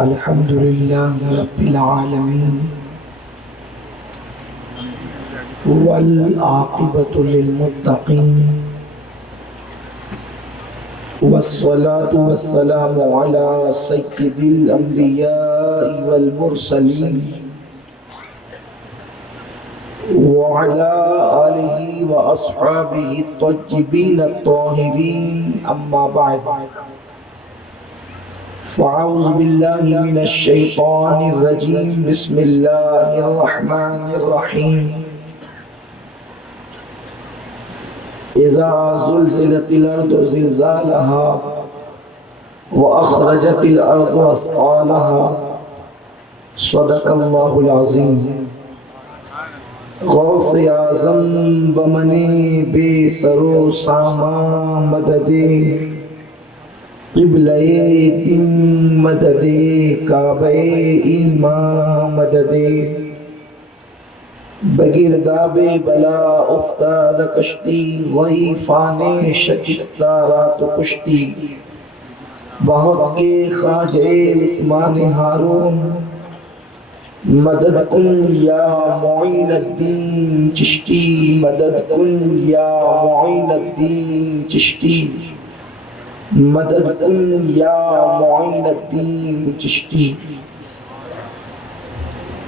الحمد لله رب العالمين والعاقبة للمتقين والصلاة والسلام على سيد الأنبياء والمرسلين وعلى آله وأصحابه الطيبين الطاهرين أما بعد فأعوذ بالله من الشيطان الرجيم بسم الله الرحمن الرحيم إذا زلزلت الأرض زلزالها وأخرجت الأرض أثقالها صدق الله العظيم غوث اعظم بمنی بے سرو ساما مددے قبلہ دین مددے کعبہ ایمان مددے بگرداب بلا افتاد کشتی وہی فانے شکستہ رات کشتی بہت کے خواجہ عثمان ہارون مدد کن یا معین الدین چشتی مدد کن یا معین الدین چشتی مدد کن یا معین الدین چشتی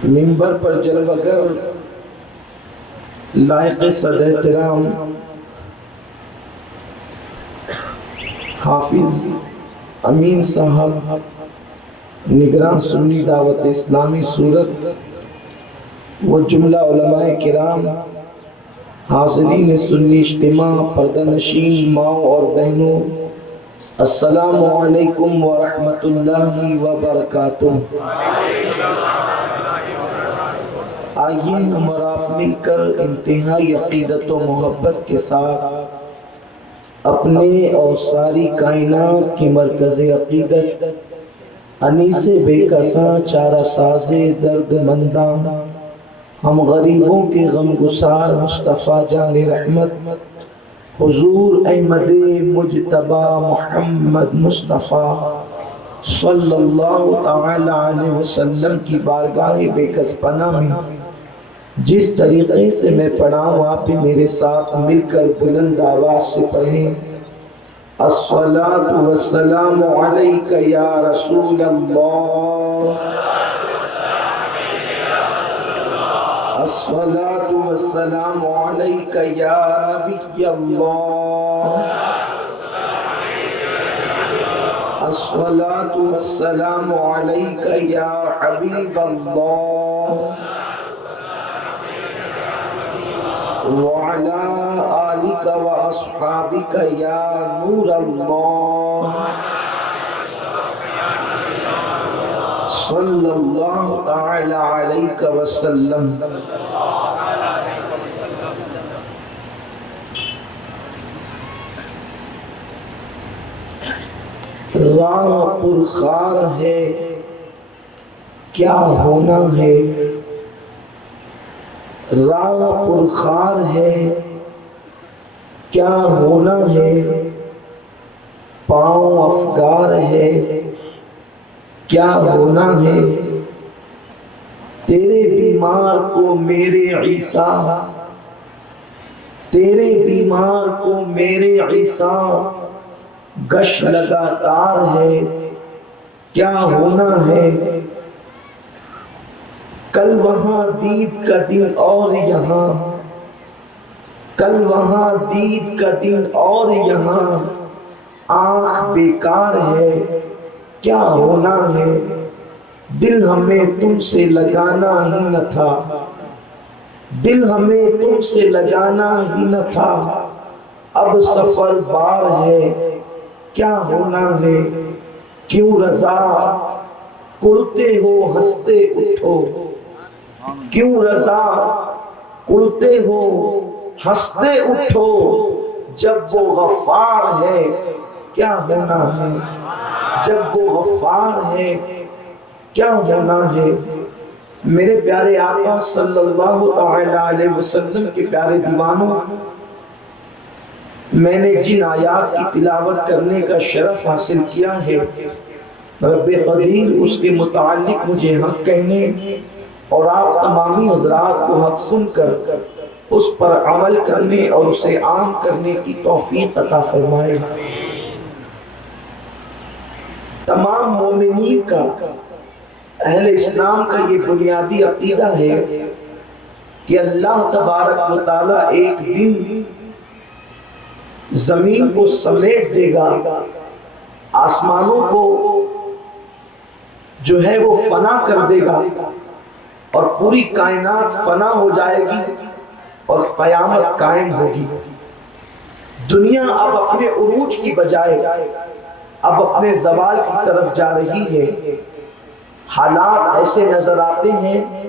منبر پر جلوہ گر لائق صد احترام حافظ امین صاحب نگراں سنی دعوت اسلامی صورت و جملہ علماء کرام حاضرین سنی اجتماع پردہ نشین ماؤں اور بہنوں السلام علیکم ورحمۃ اللہ وبرکاتہ۔ آئیے ہم اور آپ مل کر انتہائی عقیدت و محبت کے ساتھ اپنے اور ساری کائنات کی مرکز عقیدت انیس بے کساں چارہ ساز درد منداں ہم غریبوں کے غم گسار مصطفیٰ جان رحمت حضور احمد مجتبی محمد مصطفیٰ صلی اللہ تعالی علیہ وسلم کی بارگاہ بے کس پناہ میں جس طریقے سے میں پڑھا ہوں آپ بھی میرے ساتھ مل کر بلند آواز سے پڑھیں۔ الصلاة والسلام علیک یا رسول اللہ، الصلاة والسلام علیک یا نبی اللہ، الصلاة والسلام علیک یا حبیب اللہ وعلى آلك وأصحابك يا نور الله صلى الله تعالى عليك وسلم۔ راہ پرخار ہے کیا ہونا ہے، راہ پرخار ہے کیا ہونا ہے، پاؤں افگار ہے کیا ہونا ہے، تیرے بیمار کو میرے عیسیٰ، تیرے بیمار کو میرے عیسیٰ گش لگاتار ہے کیا ہونا ہے، کل وہاں دید کا دن اور یہاں، کل وہاں دید کا دن اور یہاں آنکھ بیکار ہے کیا ہونا ہے، دل ہمیں تم سے لگانا ہی نہ تھا، دل ہمیں تم سے لگانا ہی نہ تھا، اب سفر بار ہے کیا ہونا ہے، کیوں رضا کرتے ہو ہنستے اٹھو، کیوں رضا کرتے ہو ہنستے اٹھو، جب وہ غفار ہے کیا ہونا ہے، جب وہ غفار ہے کیا ہونا ہے۔ میرے پیارے آقا صلی اللہ تعالی علیہ وسلم کے پیارے دیوانوں، میں نے جن آیات کی تلاوت کرنے کا شرف حاصل کیا ہے رب قدیر اس کے متعلق مجھے حق کہنے اور آپ تمامی حضرات کو حق سن کر اس پر عمل کرنے اور اسے عام کرنے کی توفیق عطا فرمائے۔ تمام مومنین کا، اہل اسلام کا یہ بنیادی عقیدہ ہے کہ اللہ تبارک و تعالی ایک دن زمین کو سمیٹ دے گا، آسمانوں کو جو ہے وہ فنا کر دے گا اور پوری کائنات فنا ہو جائے گی اور قیامت قائم ہوگی۔ دنیا اب اپنے عروج کی بجائے اب اپنے زوال کی طرف جا رہی ہے۔ حالات ایسے نظر آتے ہیں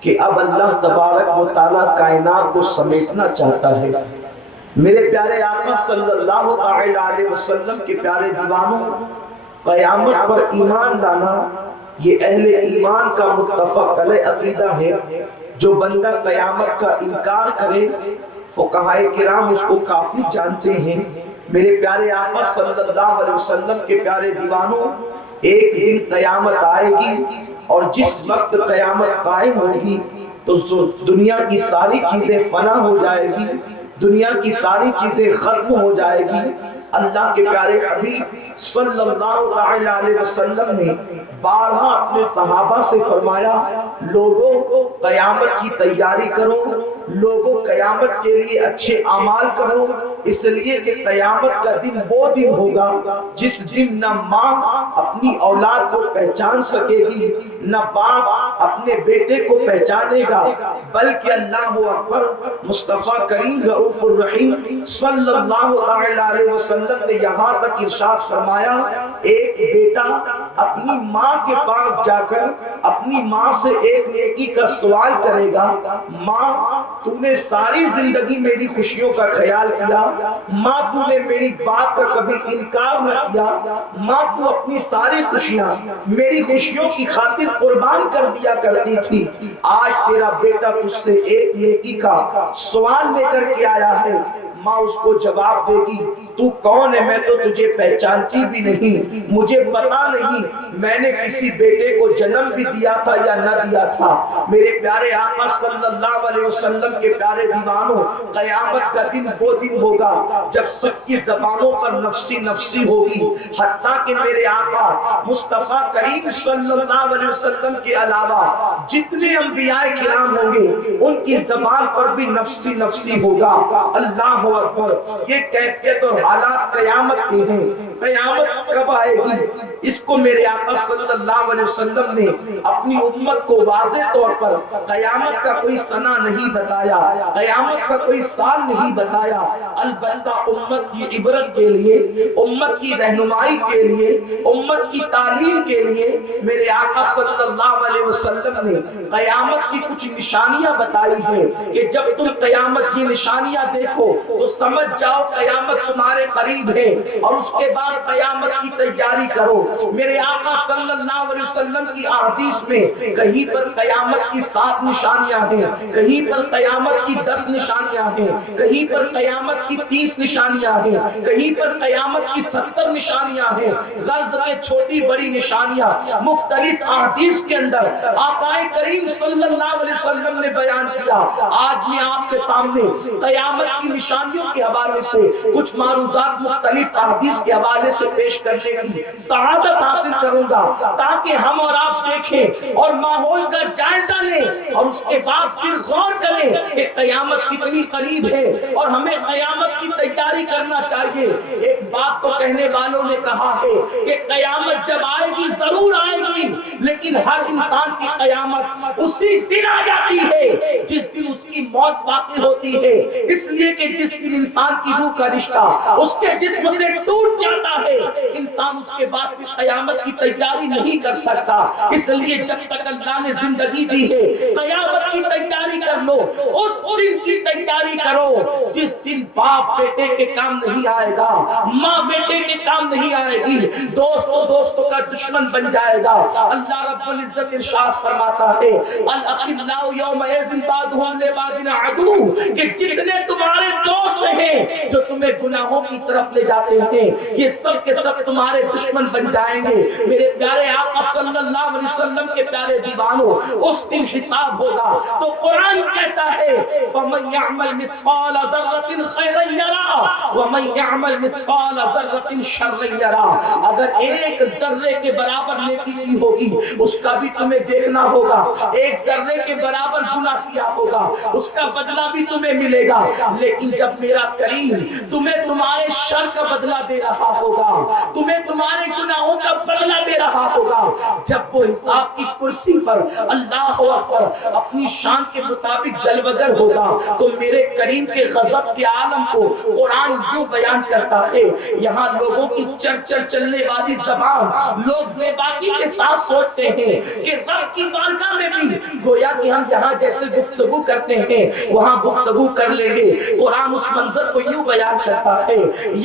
کہ اب اللہ تبارک و تعالی کائنات کو سمیٹنا چاہتا ہے۔ میرے پیارے آقا صلی اللہ علیہ وسلم کے پیارے دیوانوں، قیامت پر ایمان لانا یہ اہل ایمان کا متفق علیہ عقیدہ ہے۔ جو بندہ قیامت کا انکار کرے فقہائے کرام اس کو کافر جانتے ہیں۔ میرے پیارے آقا صلی اللہ علیہ وسلم کے پیارے دیوانوں، ایک دن قیامت آئے گی اور جس وقت قیامت قائم ہوگی تو دنیا کی ساری چیزیں فنا ہو جائے گی، دنیا کی ساری چیزیں ختم ہو جائے گی۔ اللہ کے پیارے حبیب صلی اللہ علیہ وسلم نے بارہا اپنے صحابہ سے فرمایا، لوگوں قیامت کی تیاری کرو، لوگوں قیامت کے لیے اچھے اعمال کرو، اس لیے کہ قیامت کا دن وہ دن ہوگا جس دن نہ ماں اپنی اولاد کو پہچان سکے گی، نہ باپ اپنے بیٹے کو پہچانے گا، بلکہ اللہ اکبر مصطفیٰ کریم رؤوف الرحیم صلی اللہ علیہ وسلم نے یہاں تک ارشاد فرمایا، ایک بیٹا اپنی ماں کے پاس جا کر اپنی ماں سے ایک نیکی کا سوال کرے گا، ماں تو نے ساری زندگی میری خوشیوں کا خیال کیا، ماں تو نے میری بات کا کبھی انکار نہ کیا، ماں تو اپنی ساری خوشیاں میری خوشیوں کی خاطر قربان کر دیا کرتی تھی، آج تیرا بیٹا تجھ سے ایک نیکی کا سوال لے کر کے آیا ہے۔ ماں اس کو جواب دے گی، تو کون ہے؟ میں تو تجھے پہچانتی بھی نہیں، مجھے پتا نہیں میں نے کسی بیٹے کو جنم بھی دیا تھا یا نہ دیا تھا۔ میرے پیارے آقا صلی اللہ علیہ وسلم کے پیارے دیوانوں، قیامت کا دن وہ دن ہوگا جب سب کی زبانوں پر نفسی نفسی ہوگی، حتیٰ کہ میرے آقا مصطفیٰ کریم صلی اللہ علیہ وسلم کے علاوہ جتنے انبیاء کرام ہوں گے ان کی زبان پر بھی نفسی نفسی ہوگا۔ اللہ اکبر، یہ کیفیت اور حالات قیامت کے ہیں۔ قیامت کب آئے گی اس کو میرے آقا صلی اللہ علیہ وسلم نے اپنی امت کو واضح طور پر قیامت کا کوئی سنہ نہیں بتایا، قیامت کا کوئی سال نہیں بتایا، البتہ امت کی عبرت کے لیے، امت کی رہنمائی کے لیے، امت کی تعلیم کے لیے میرے آقا صلی اللہ علیہ وسلم نے قیامت کی کچھ نشانیاں بتائی ہیں کہ جب تم قیامت کی نشانیاں دیکھو تو سمجھ جاؤ قیامت تمہارے قریب ہے، اور اس کے بعد قیامت کی تیاری کرو۔ میرے آقا صلی اللہ علیہ وسلم کی احادیث میں کہیں پر قیامت کی 7 نشانیاں ہیں، کہیں پر قیامت کی 10 نشانیاں ہیں، کہیں پر قیامت کی 30 نشانیاں ہیں، کہیں پر قیامت کی 70 نشانیاں ہیں، غرض کے چھوٹی بڑی نشانیاں مختلف احادیث کے اندر آقا کریم صلی اللہ علیہ وسلم نے بیان کیا۔ آج میں آپ کے سامنے قیامت کی نشانیوں کے حوالے سے کچھ معروضات مختلف احادیث کے حوالے سے پیش کرنے کی سعادت حاصل کروں گا تاکہ ہم اور آپ دیکھیں اور ماحول کا جائزہ لیں اور اس کے بعد پھر غور کریں کہ قیامت کتنی قریب ہے اور ہمیں قیامت کی تیاری کرنا چاہیے۔ ایک بات تو کہنے والوں نے کہا ہے کہ قیامت جب آئے گی ضرور آئے گی، لیکن ہر انسان کی قیامت اسی دن آ جاتی ہے جس دن اس کی موت واقع ہوتی ہے، اس لیے کہ جس دن انسان کی روح کا رشتہ اس کے جسم سے ٹوٹ جاتا ہے انسان اس کے بعد پھر قیامت کی تیاری نہیں کر سکتا۔ اس لیے جب تک اللہ نے زندگی دی ہے قیامت کی تیاری کر لو، اس دن کی تیاری کرو جس دن باپ بیٹے کے کام نہیں آئے گا، ماں بیٹے کے کام نہیں آئے گی، دوست دوستوں کا دشمن بن جائے گا۔ اللہ رب رب العزت ارشاد فرماتا ہے الاخلاء یومئذ بعضهم لبعض عدو، کہ جتنے تمہارے دوست ہیں جو تمہیں گناہوں کی طرف لے جاتے ہیں یہ سب کے سب تمہارے دشمن بن جائیں گے۔ میرے پیارے آقا صلی اللہ علیہ وسلم کے پیارے دیوانوں، اس دن حساب ہوگا تو قرآن کہتا ہے فَمَن يَعْمَلْ مِثْقَالَ ذَرَّةٍ خَيْرًا يَرَهُ وَمَن يَعْمَلْ مِثْقَالَ ذَرَّةٍ شَرًّا يَرَهُ، اگر ایک ذرے کے برابر نیکی کی ہوگی اس کا بھی تمہیں دیکھنا ہوگا، ایک ذرے کے برابر گناہ کیا ہوگا اس کا بدلہ بھی تمہیں ملے گا، لیکن جب میرا کریم تمہیں تمہارے شر کا بدلہ دے رہا ہوگا، تمہیں تمہارے گناہوں کا بدلہ دے رہا ہوگا، جب وہ حساب کی کرسی پر اللہ اکبر اپنی شان کے مطابق جلوگر ہوگا تو میرے کریم کے غضب کے عالم کو قرآن یوں بیان کرتا ہے۔ یہاں لوگوں کی چرچر چلنے والی زبان، لوگ بے باکی کے ساتھ سوچتے ہیں کہ رب کی بارگاہ میں بھی گویا کہ ہم یہاں جیسے گفتگو کرتے ہیں وہاں گفتگو کر لیں گے۔ قرآن اس منظر کو یوں بیان کرتا ہے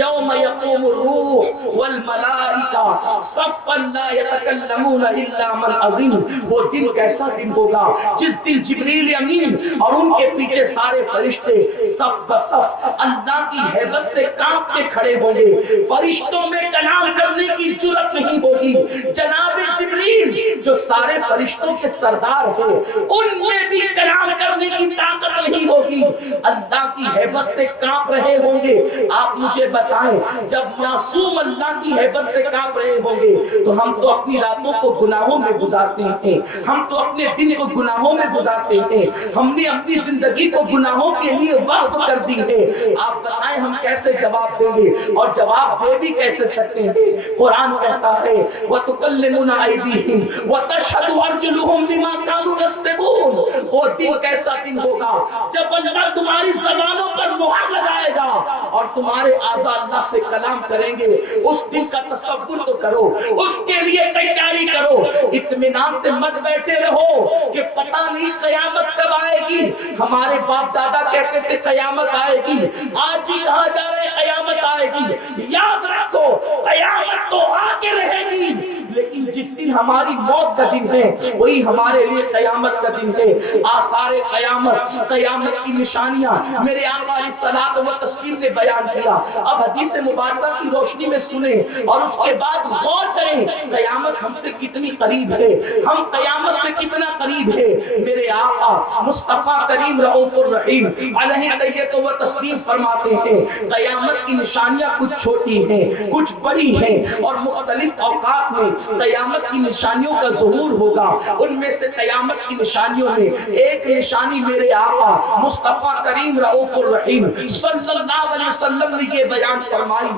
یوم یقوم الروح والملائکہ صفا لا یتکلمون الا من اذن، وہ دن کیسا دن ہوگا جس دن جبریل امین اور ان کے پیچھے سارے فرشتے صف بصف اللہ کی ہیبت سے کانپتے کھڑے ہوں گے، فرشتوں میں کلام کرنے کی جرأت نہیں ہوگی، جناب جبریل جو سارے فرشتوں کے سردار ہیں ان میں بھی کلام کرنے کی طاقت نہیں ہوگی، اللہ کی ہیبت سے کانپ رہے ہوں گے۔ آپ مجھے بتائیں جب معصوم اللہ کی ہیبت سے کانپ رہے ہوں گے تو ہم تو اپنی راتوں کو گناہوں میں گزارتے ہیں، ہم تو اپنے دن کو گناہوں میں گزارتے ہیں، ہم نے اپنی زندگی کو گناہوں کے لیے وقف کر دی ہے۔ آپ بتائیں ہم کیسے جواب دیں گے اور جواب دے بھی کیسے سکتے ہیں؟ قرآن کہتا ہے وَتُكَلِّمُنَا أَيْدِيهِمْ وَتَشْهَدُ أَرْجُلُهُمْ بِمَا كَانُوا يَكْسِبُونَ، وہ دن کیسا دن ہوگا جب اللہ تمہاری زبانوں پر مہر لگائے گا اور تمہارے اعضاء اللہ سے کلام کریں گے۔ اس دن کا تصور تو کرو، اس کے لیے تیاری کرو، اطمینان سے مت بیٹھے رہو کہ پتہ نہیں قیامت کب آئے گی۔ ہمارے باپ دادا کہتے تھے قیامت آئے گی، آج بھی کہا جا رہا ہے قیامت آئے گی۔ یاد رکھو قیامت تو آ کے رہے گی، لیکن جس دن ہماری موت کا دن ہے وہی ہمارے لیے قیامت کا دن ہے۔ آثار قیامت، قیامت کی نشانیاں میرے آقا علیہ الصلوۃ والتسلیم نے بیان کیا۔ اب حدیث مبارکہ کی روشنی میں سنیں اور اس کے بعد غور کریں قیامت ہم سے کتنی قریب ہے، ہم قیامت سے کتنا قریب ہے۔ میرے آقا مصطفیٰ کریم رؤوف الرحیم علیہ تحیۃ و تسلیم فرماتے ہیں قیامت کی نشانیاں کچھ چھوٹی ہیں کچھ بڑی ہیں اور مختلف اوقات میں قیامت کی نشانیوں کا ظہور ہوگا۔ ان میں سے قیامت کی نشانیوں میں ایک نشانی میرے آقا مصطفیٰ کریم رؤوف الرحیم صلی اللہ علیہ وسلم نے یہ بیان فرمائی،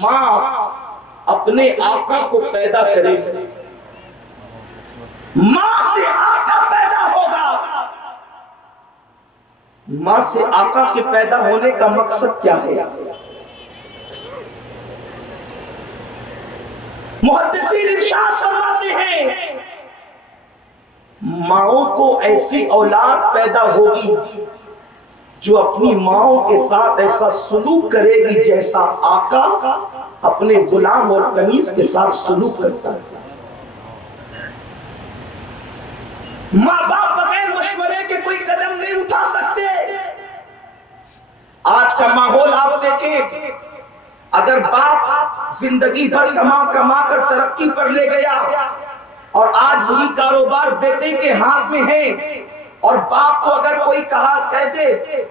ماں اپنے آقا کو پیدا کرے، ماں سے آقا پیدا ہوگا۔ ماں سے آقا کے پیدا ہونے کا مقصد کیا ہے؟ محدثین ارشاد فرماتے ہیں ماؤں کو ایسی اولاد پیدا ہوگی جو اپنی ماؤں کے ساتھ ایسا سلوک کرے گی جیسا آقا اپنے غلام اور کنیز کے ساتھ سلوک کرتا ہے۔ ماں باپ بغیر مشورے کے کوئی قدم نہیں اٹھا سکتے۔ آج کا ماحول آپ دیکھیں، اگر باپ زندگی بھر کما کر ترقی پر لے گیا اور آج وہی کاروبار بیٹے کے ہاتھ میں ہے اور باپ کو اگر کوئی کہہ دے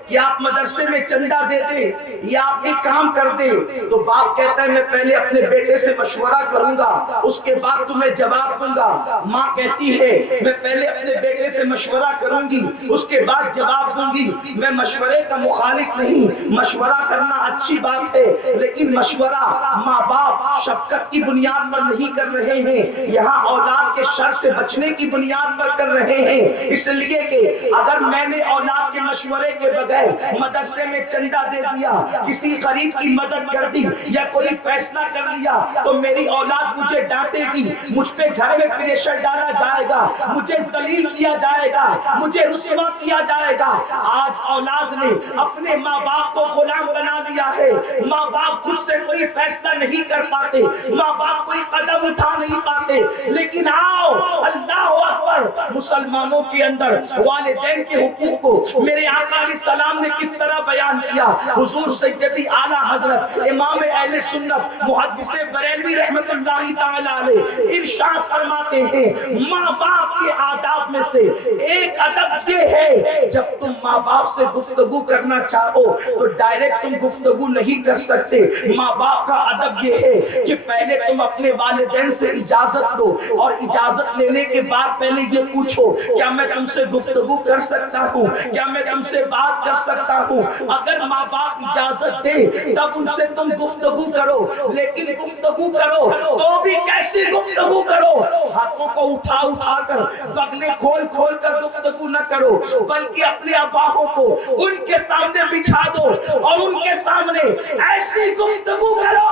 کہ آپ مدرسے میں چندہ دے دے یا آپ یہ کام کر دے تو باپ کہتا ہے میں پہلے اپنے بیٹے سے مشورہ کروں گا اس کے بعد تمہیں جواب دوں گا۔ ماں کہتی ہے میں پہلے اپنے بیٹے سے مشورہ کروں گی اس کے بعد جواب دوں گی۔ میں مشورے کا مخالف نہیں، مشورہ کرنا اچھی بات ہے، لیکن مشورہ ماں باپ شفقت کی بنیاد پر نہیں کر رہے ہیں، یہاں اولاد کے شر سے بچنے کی بنیاد پر کر رہے ہیں، اس لیے کہ کہ اگر میں نے اولاد کے مشورے کے بغیر مدرسے میں چندہ دے دیا، کسی غریب کی مدد کر دی یا کوئی فیصلہ کر لیا تو میری اولاد مجھے ڈانٹے گی، مجھ پہ گھر میں پریشر ڈالا جائے گا، مجھے ذلیل کیا جائے گا، مجھے رسوا کیا جائے گا۔ آج اولاد نے اپنے ماں باپ کو غلام بنا لیا ہے، ماں باپ خود سے کوئی فیصلہ نہیں کر پاتے، ماں باپ کوئی قدم اٹھا نہیں پاتے۔ لیکن آؤ اللہ اکبر، مسلمانوں کے اندر والدین کے حقوق کو میرے آقا علیہ السلام نے کس طرح بیان کیا۔ حضور سیدی اعلیٰ حضرت امام اہل سنت محدث بریلوی رحمت اللہ تعالی علیہ ارشاد فرماتے ہیں، ماں باپ کے آداب میں سے ایک ادب یہ ہے، جب تم ماں باپ سے گفتگو کرنا چاہو تو ڈائریکٹ تم گفتگو نہیں کر سکتے۔ ماں باپ کا ادب یہ ہے کہ پہلے تم اپنے والدین سے اجازت دو، اور اجازت لینے کے بعد پہلے یہ پوچھو کیا میں تم سے گفتگو کر سکتا ہوں، کیا میں تم سے بات کر سکتا ہوں۔ اگر ماں باپ اجازت دے تب ان سے تم گفتگو کرو، لیکن گفتگو کرو تو بھی کیسی گفتگو کرو؟ ہاتھوں کو اٹھا اٹھا کر، بغلیں کھول کھول کر گفتگو نہ کرو، بلکہ اپنے اباؤں کو ان کے سامنے بچھا دو اور ان کے سامنے ایسی گفتگو کرو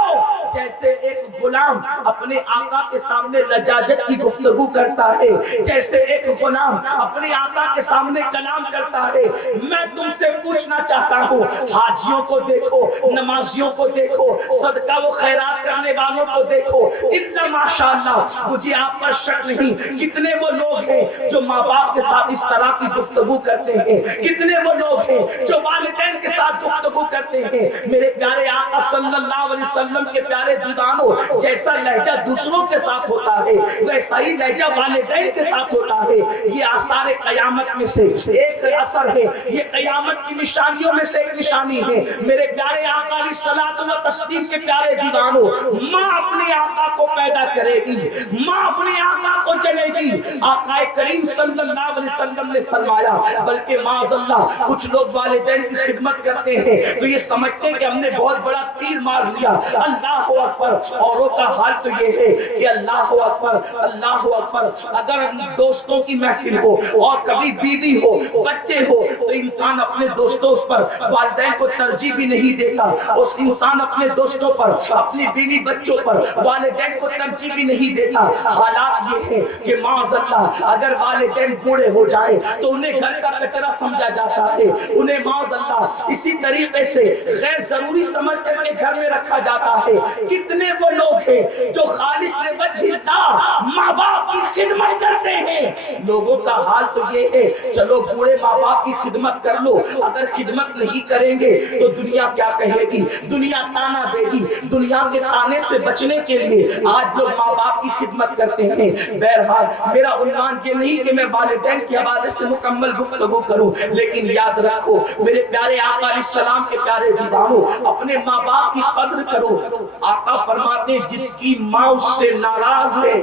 جیسے ایک غلام اپنے آقا کے سامنے لجاجت کی گفتگو کرتا ہے، جیسے ایک غلام اپنے آقا کے سامنے کلام کرتا ہے۔ میں تم سے پوچھنا چاہتا ہوں، حاجیوں کو دیکھو، نمازیوں کو دیکھو، صدقہ و خیرات کرنے والوں کو دیکھو، اتنا ماشاءاللہ مجھے آپ پر شک نہیں، کتنے وہ لوگ ہیں جو ماں باپ کے ساتھ اس طرح کی گفتگو کرتے ہیں، کتنے وہ لوگ ہیں جو والدین کے ساتھ گفتگو کرتے ہیں۔ میرے پیارے آقا صلی اللہ علیہ وسلم کے پیارے دیوانوں، جیسا لہجہ دوسروں کے ساتھ ہوتا ہے ویسا ہی لہجہ والدین کے ساتھ ہوتا ہے۔ یہ آثار قیامت میں سے ایک اثر ہے، یہ قیامت کی نشانیوں میں سے ایک نشانی ہے۔ میرے پیارے آقا علیہ الصلوۃ والتسلیم کے پیارے دیوانوں، ماں اپنے آقا کو پیدا کرے گی، ماں اپنے آقا کو چلے گی۔ آقا کریم صلی اللہ علیہ وسلم نے فرمایا، بلکہ معاذ اللہ کچھ لوگ والدین کی خدمت کرتے ہیں تو یہ سمجھتے ہیں کہ ہم نے بہت بڑا تیر مار لیا۔ اللہ اکبر، اوروں کا حال تو یہ ہے کہ اللہ اکبر اللہ اکبر، اگر دوستوں کی محفل ہو اور کبھی بیوی ہو بچے ہو تو انسان اپنے دوستوں پر والدین کو ترجیح بھی نہیں دیتا، اس انسان اپنے دوستوں پر اپنی بیوی بچوں پر والدین کو ترجیح بھی نہیں دیتا۔ حالات یہ ہے کہ معاذ اللہ اگر والدین بوڑھے ہو جائیں تو انہیں گھر کا کچرا سمجھا جاتا ہے، انہیں معاذ اللہ اسی طریقے سے غیر ضروری سمجھ کر کے گھر میں رکھا جاتا ہے۔ کتنے وہ لوگ ہیں جو خالص وجہ اللہ ماں باپ کی خدمت کرتے ہیں۔ لوگوں کا حال تو یہ ہے چلو بوڑھے ماں باپ کی خدمت کر لو، اگر خدمت نہیں کریں گے تو دنیا کیا کہے گی، دنیا تانا دے گی۔ دنیا کے تانے سے بچنے کے لیے آج لوگ ماں باپ کی خدمت کرتے ہیں۔ بہرحال میرا عنوان یہ نہیں کہ میں والدین کے حوالے سے مکمل گفتگو کروں، لیکن یاد رکھو میرے پیارے آقا علیہ السلام کے پیارے دیوانوں، اپنے ماں باپ کی قدر کرو۔ آقا فرماتے ہیں جس کی ماں اس سے ناراض ہے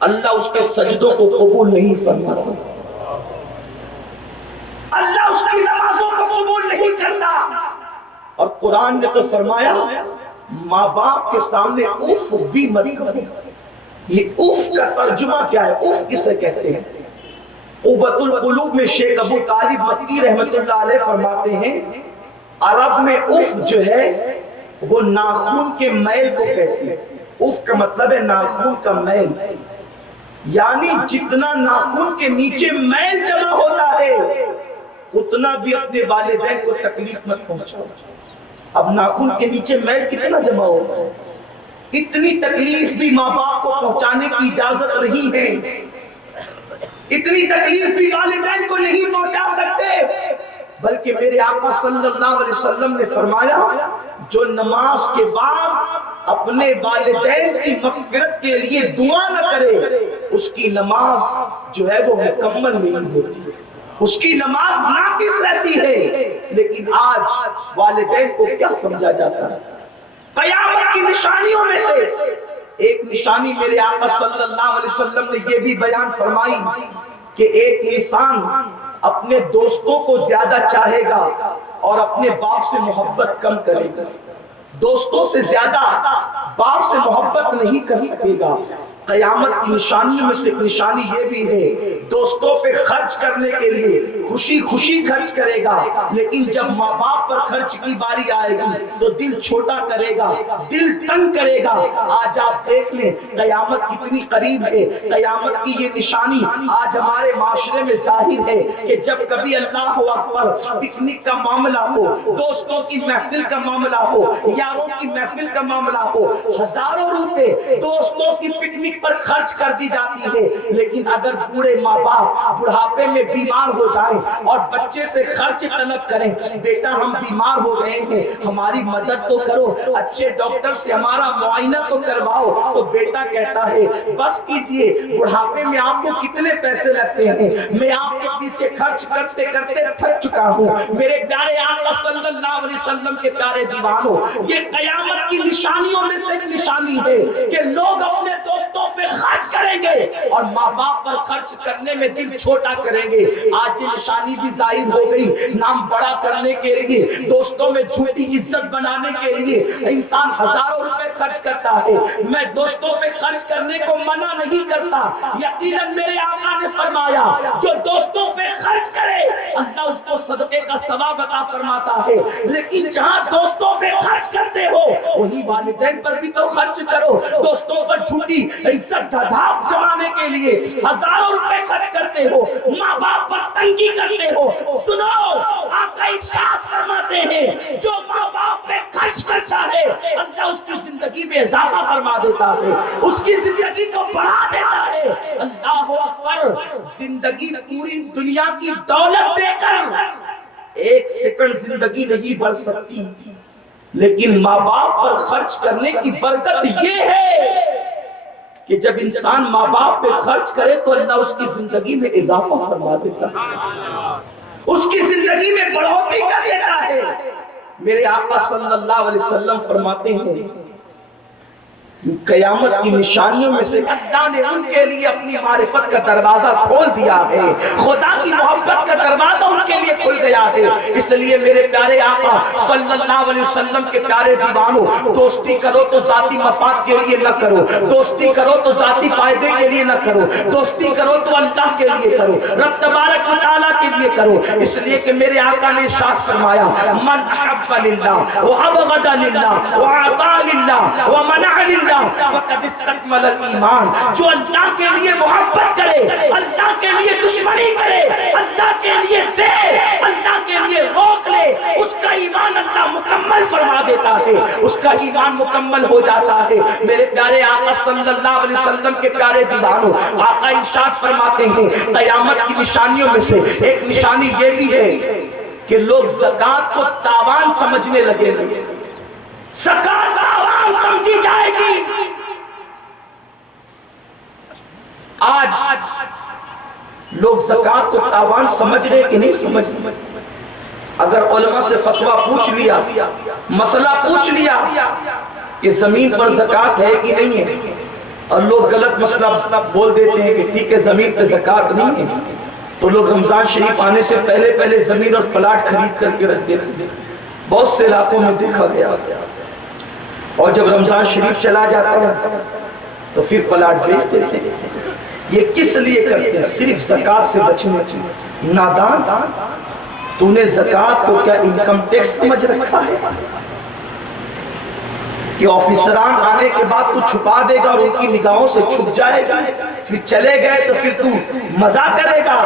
اللہ اس کے سجدوں کو قبول نہیں فرماتا، اللہ اس کی نمازوں کو قبول نہیں کرتا۔ اور قرآن نے تو فرمایا ماں باپ کے سامنے اف بھی مت کرو۔ یہ اف کا ترجمہ کیا ہے؟ اف کسے کہتے ہیں؟ قوت القلوب میں شیخ ابو طالب مکی رحمت اللہ علیہ فرماتے ہیں عرب میں اف جو ہے وہ ناخن کے میل کو کہتے ہیں۔ اف کا مطلب ہے ناخن کا میل، یعنی جتنا ناخن کے نیچے میل جمع ہوتا ہے اتنا بھی اپنے والدین کو تکلیف مت پہنچاؤ۔ اب ناخن کے نیچے میل کتنا جمع ہوتا ہے، اتنی تکلیف بھی ماں باپ کو پہنچانے کی اجازت نہیں ہے، اتنی تکلیف بھی والدین کو نہیں پہنچا سکتے۔ بلکہ میرے آقا صلی اللہ علیہ وسلم نے فرمایا جو نماز کے بعد اپنے والدین کی مغفرت کے لیے دعا نہ کرے اس کی نماز جو ہے وہ مکمل نہیں ہوتی، اس کی نماز ناقص رہتی ہے۔ لیکن آج والدین کو کیا سمجھا جاتا ہے؟ قیامت کی نشانیوں میں سے ایک نشانی میرے آقا صلی اللہ علیہ وسلم نے یہ بھی بیان فرمائی کہ ایک انسان اپنے دوستوں کو زیادہ چاہے گا اور اپنے باپ سے محبت کم کرے گا، دوستوں سے زیادہ باپ سے محبت نہیں کر سکے گا۔ قیامت کی نشانیوں میں سے ایک نشانی یہ بھی ہے، دوستوں پہ خرچ کرنے کے لیے خوشی خوشی خرچ کرے گا، لیکن جب ماں باپ پر خرچ کی باری آئے گی تو دل چھوٹا کرے گا، دل تنگ کرے گا۔ آج آپ دیکھ لیں قیامت کتنی قریب ہے۔ قیامت کی یہ نشانی آج ہمارے معاشرے میں ظاہر ہے کہ جب کبھی اللہ اکبر پکنک کا معاملہ ہو، دوستوں کی محفل کا معاملہ ہو، یاروں کی محفل کا معاملہ ہو، ہزاروں روپے دوستوں کی پکنک پر خرچ کر دی جاتی ہے، لیکن اگر بوڑھے ماں باپ بڑھاپے میں بیمار ہو جائیں اور بچے سے خرچ طلب کریں، بیٹا ہم بیمار ہو گئے ہیں ہماری مدد تو کرو، اچھے ڈاکٹر سے ہمارا معائنہ تو کرواؤ، تو بیٹا کہتا ہے بس کیجئے، بڑھاپے میں آپ کو کتنے پیسے لگتے ہیں، میں آپ کے پیچھے خرچ کرتے کرتے تھک چکا ہوں۔ میرے پیارے آقا صلی اللہ علیہ وسلم کے پیارے دیوانوں، یہ قیامت کی نشانیوں میں سے ایک نشانی ہے کہ لوگ اپنے دوستوں پہ خرچ کریں گے اور ماں باپ پر خرچ کرنے میں دل چھوٹا کریں گے۔ آج یہ نشانی بھی ظاہر ہو گئی، نام بڑا کرنے کے لیے، دوستوں میں جھوٹی عزت بنانے کے لیے انسان ہزاروں روپے خرچ کرتا ہے۔ میں دوستوں پہ خرچ کرنے کو منع نہیں کرتا، یقیناً میرے آقا نے فرمایا جو دوستوں پہ خرچ کرے اللہ اس کو صدقے کا ثواب عطا فرماتا ہے، لیکن جہاں دوستوں پہ خرچ کرتے ہو وہی والدین پر بھی تو خرچ کرو۔ دوستوں پر جھوٹی عزت دھاپ جمانے کے لیے ہزاروں روپے خرچ کرتے ہو، ماں باپ پر تنگی کرتے ہو۔ سنو آقا ارشاد فرماتے ہیں جو ماں باپ پہ خرچ کرتا ہے اللہ اس کی زندگی میں اضافہ فرما دیتا ہے، اس کی زندگی کو بڑھا دیتا ہے۔ اللہ اکبر، زندگی پوری دنیا کی دولت دے کر ایک سیکنڈ زندگی نہیں بڑھ سکتی، لیکن ماں باپ پر خرچ کرنے کی برکت یہ ہے کہ جب انسان ماں باپ پہ خرچ کرے تو اللہ اس کی زندگی میں اضافہ فرما دیتا ہے، اس کی زندگی میں بڑھوتری کر دیتا ہے۔ میرے آقا صلی اللہ علیہ وسلم فرماتے ہیں قیامت کی نشانیوں میں سے اللہ نے ان کے لیے اپنی معرفت کا دروازہ کھول دیا ہے، خدا کی محبت کا دروازہ ان کے لیے کھل گیا ہے۔ اس لیے میرے پیارے آقا صلی اللہ علیہ وسلم کے پیارے دیوانوں، دوستی کرو تو ذاتی مفاد کے لیے نہ کرو، دوستی کرو تو ذاتی فائدے کے لیے نہ کرو، دوستی کرو تو اللہ کے لیے کرو، رب تبارک و تعالیٰ کے لیے کرو۔ اس لیے کہ میرے آقا نے ارشاد فرمایا من احب للہ وابغض للہ واعطى للہ ومنع للہ فقد استکمل الایمان، جو اللہ کے لیے محبت کرے، اللہ کے لیے دشمنی کرے، اللہ کے لیے دے، اللہ کے لیے روک لے، اس کا ایمان اللہ مکمل فرما دیتا ہے، اس کا ایمان مکمل ہو جاتا ہے۔ میرے پیارے آقا صلی اللہ علیہ وسلم کے پیارے دیوانوں، آقا ارشاد فرماتے ہیں قیامت کی نشانیوں میں سے ایک نشانی یہ بھی ہے کہ لوگ زکوٰۃ کو تاوان سمجھنے لگے، زکوٰۃ تاوان سمجھی جائے گی۔ آج لوگ زکوٰۃ کو تاوان سمجھ رہے کہ نہیں سمجھ رہے؟ اگر علماء سے فتویٰ پوچھ لیا، مسئلہ پوچھ لیا کہ زمین پر زکوٰۃ ہے کہ نہیں ہے، اور لوگ غلط مسئلہ بول دیتے ہیں کہ ٹھیک ہے زمین پہ زکوٰۃ نہیں ہے، تو لوگ رمضان شریف آنے سے پہلے زمین اور پلاٹ خرید کر کے رکھ دیتے ہیں۔ بہت سے علاقوں میں دیکھا گیا، اور جب رمضان شریف چلا جاتا ہے تو پھر پلاٹ بیچ دیتے ہیں۔ یہ کس لیے کرتے ہیں؟ صرف زکوٰۃ سے بچنے کی۔ نادان، تو نے زکوٰۃ کو کیا انکم ٹیکس سمجھ رکھا ہے کہ آفیسران آنے کے بعد تو چھپا دے گا اور ان کی نگاہوں سے چھپ جائے گا، پھر چلے گئے تو پھر تو مزہ کرے گا؟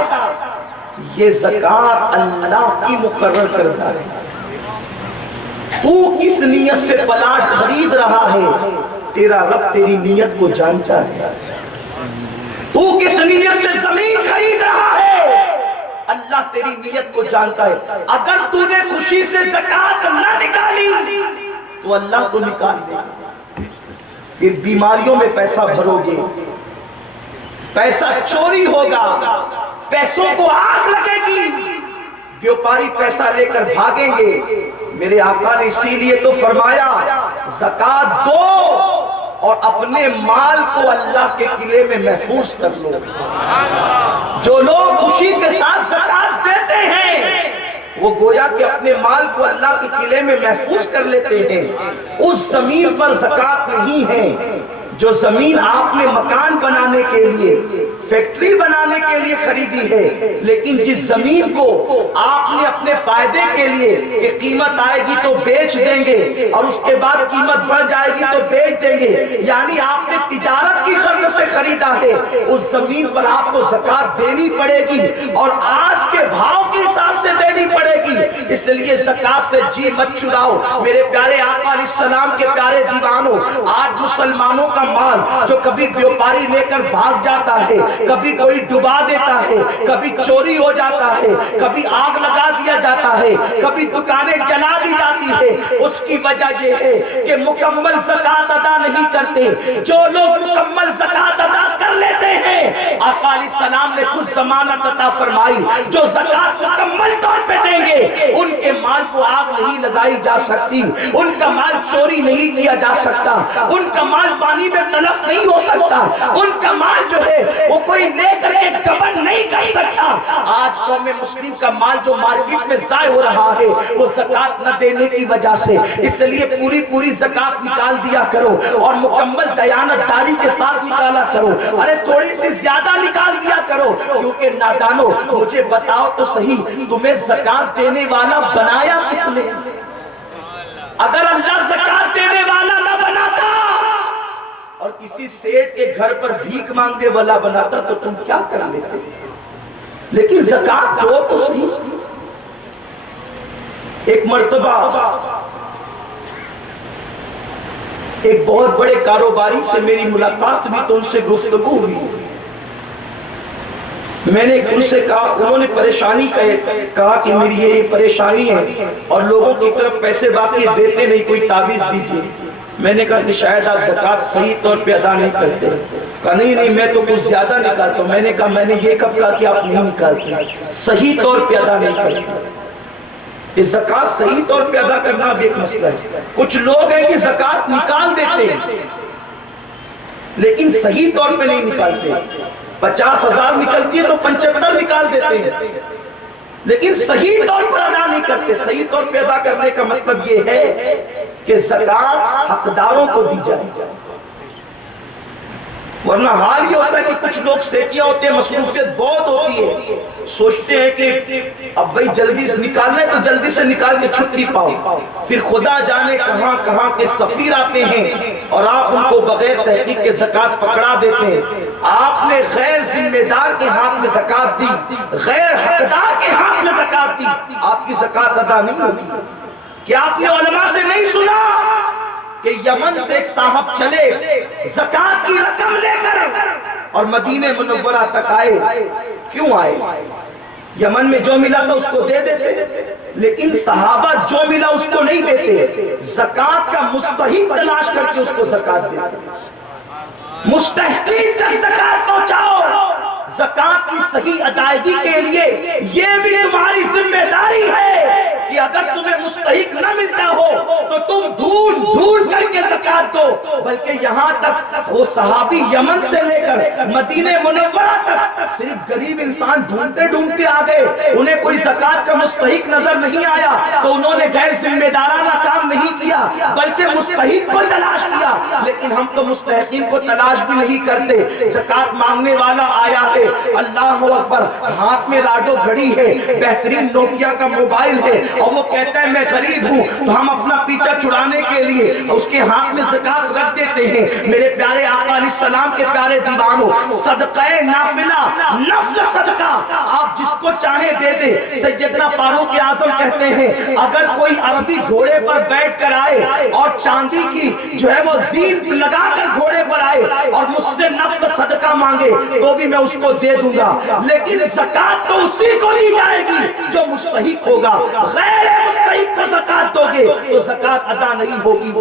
یہ زکوٰۃ اللہ کی مقرر کردہ ہے۔ تو کس نیت سے پلاٹ خرید رہا ہے تیرا رب تیری نیت کو جانتا ہے، تو کس نیت سے زمین خرید رہا ہے اللہ تیری نیت کو جانتا ہے۔ اگر تو نے خوشی سے زکوٰۃ نہ نکالی تو اللہ کو نکال دے گا، پھر بیماریوں میں پیسہ بھرو گے، پیسہ چوری ہوگا، پیسوں کو آگ لگے گی، بیوپاری پیسہ لے کر بھاگیں گے۔ میرے آقا نے اسی لیے تو فرمایا زکوٰۃ دو اور اپنے مال کو اللہ کے قلعے میں محفوظ کر لو۔ جو لوگ خوشی کے ساتھ زکوٰۃ دیتے ہیں وہ گویا کہ اپنے مال کو اللہ کے قلعے میں محفوظ کر لیتے ہیں۔ اس زمین پر زکوٰۃ نہیں ہے جو زمین آپ نے مکان بنانے کے لیے، فیکٹری بنانے کے لیے خریدی ہے، لیکن جس زمین کو آپ نے اپنے فائدے کے لیے کہ قیمت آئے گی تو بیچ دیں گے اور اس کے بعد قیمت بڑھ جائے گی تو بیچ دیں گے، یعنی آپ نے تجارت کی غرض سے خریدا ہے، اس زمین پر آپ کو زکوٰۃ دینی پڑے گی اور آج کے بھاؤ کے حساب سے دینی پڑے گی۔ اس لیے زکوٰۃ سے جی مت چراؤ میرے پیارے آقا علیہ السلام کے پیارے دیوانوں۔ آج مسلمانوں کا مال جو کبھی بیوپاری لے کر بھاگ جاتا ہے، کبھی کوئی ڈبا دیتا ہے، کبھی چوری ہو جاتا ہے، کبھی آگ لگا دیا جاتا ہے، کبھی دکانیں جلا دی جاتی ہے، اس کی وجہ یہ ہے کہ مکمل زکوٰۃ ادا نہیں کرتے۔ جو لوگ مکمل زکوٰۃ ادا کر لیتے ہیں، آقا علیہ السلام نے خود ضمانت عطا فرمائی، جو زکوٰۃ مکمل طور پہ دیں گے ان کے مال کو آگ نہیں لگائی جا سکتی، ان کا مال چوری نہیں کیا جا سکتا، ان کا مال پانی میں تلف نہیں ہو سکتا، ان کا مال جو ہے وہ کوئی لے کر کے گبن نہیں کر سکتا۔ آج قوم مسلم کا مال جو مارکیٹ میں ضائع ہو رہا ہے وہ زکوٰۃ نہ دینے کی وجہ سے، اس لیے پوری زکوٰۃ نکال دیا کرو اور مکمل دیانت داری کے ساتھ نکالا کرو۔ ارے تھوڑی سی زیادہ نکال دیا کرو، کیونکہ نادانو مجھے بتاؤ تو صحیح، تمہیں زکوٰۃ دینے والا بنایا کس نے؟ اگر اللہ زکوٰۃ دینے والا نہ بناتا اور کسی سیٹ کے گھر پر بھیک مانگنے والا بناتا تو تم کیا کر لیتے؟ لیکن زکوٰۃ دو تو صحیح۔ ایک مرتبہ ایک بہت بڑے کاروباری سے میری ملاقات ہوئی تو ان سے گفتگو ہوئی، میں نے ان سے کہا، انہوں نے پریشانی کہا کہ میری یہ پریشانی ہے اور لوگوں کی طرف پیسے باقی دیتے نہیں، کوئی تعویذ دیجیے۔ میں نے کہا کہ شاید آپ زکوٰۃ صحیح طور پہ ادا نہیں کرتے۔ کہا نہیں میں تو کچھ زیادہ نکالتا ہوں۔ میں نے کہا میں نے یہ کب کہا کہ آپ نہیں نکالتے، صحیح طور پہ ادا نہیں کرتے۔ یہ زکوٰۃ صحیح طور پہ ادا کرنا بھی ایک مسئلہ ہے۔ کچھ لوگ ہیں کہ زکوٰۃ نکال دیتے ہیں لیکن صحیح طور پہ نہیں نکالتے۔ 50,000 نکلتی ہے تو 75 نکال دیتے ہیں لیکن صحیح طور پر ادا نہیں کرتے۔ صحیح طور پہ ادا کرنے کا مطلب یہ ہے کہ زکوٰۃ حقداروں کو دی جائے، ورنہ حال یہ ہوتا ہے کہ کچھ لوگ سیٹیاں ہوتے ہیں، مصروفیت بہت ہوتی ہے، سوچتے ہیں کہ اب بھائی جلدی سے نکالنا ہے تو جلدی سے نکال کے چھٹی پاؤ، پھر خدا جانے کہاں کہاں کے سفیر آتے ہیں اور آپ ان کو بغیر تحقیق کے زکوٰۃ پکڑا دیتے ہیں۔ آپ نے غیر ذمہ دار کے ہاتھ میں زکوٰۃ دی، غیر حقدار کے ہاتھ میں زکوٰۃ دی، آپ کی زکوٰۃ ادا نہیں ہوگی۔ کیا آپ نے علماء سے نہیں سنا کہ یمن سے ایک صاحب چلے زکوٰۃ کی رقم لے کر اور مدینہ منورہ تک آئے؟ کیوں آئے؟ یمن میں جو ملا تھا اس کو دے دیتے، لیکن صحابہ جو ملا اس کو نہیں دیتے، زکوٰۃ کا مستحق تلاش کر کے اس کو زکوٰۃ دیتے۔ مستحقین تک زکوٰۃ پہنچاؤ۔ زکوٰۃ کی صحیح ادائیگی کے لیے یہ بھی تمہاری ذمہ داری ہے کہ اگر تمہیں مستحق نہ ملتا ہو تو تم ڈھونڈ کر کے زکوٰۃ دو۔ بلکہ یہاں تک وہ صحابی یمن سے لے کر مدینہ منورہ تک صرف غریب انسان ڈھونڈتے آ گئے، انہیں کوئی زکوٰۃ کا مستحق نظر نہیں آیا تو انہوں نے غیر ذمہ دارانہ کام نہیں کیا بلکہ مستحق کو تلاش کیا۔ لیکن ہم تو مستحقین کو تلاش بھی نہیں کرتے۔ زکوٰۃ مانگنے والا آیا ہے، اللہ اکبر، ہاتھ میں راڈو گھڑی ہے، بہترین نوکیا کا موبائل ہے اور وہ کہتا ہے میں غریب ہوں، تو ہم اپنا پیچھا چھڑانے کے لیے اس کے ہاتھ میں زکوٰۃ رکھ دیتے ہیں۔ میرے پیارے آقا علیہ السلام کے پیارے دیوانوں، صدقہ نافلہ، نفل صدقہ آپ جس کو چاہے دے دے۔ سیدنا فاروق اعظم کہتے ہیں اگر کوئی عربی گھوڑے پر بیٹھ کر آئے اور چاندی کی جو ہے وہ زین لگا کر گھوڑے پر آئے اور مجھ سے نفل صدقہ مانگے تو بھی میں اس کو دے دوں گا، لیکن زکوٰۃ تو اسی کو دی جائے گی جو مستحق ہوگا۔ غیر مستحق کو زکوٰۃ دو گے تو زکوٰۃ ادا نہیں ہوگی۔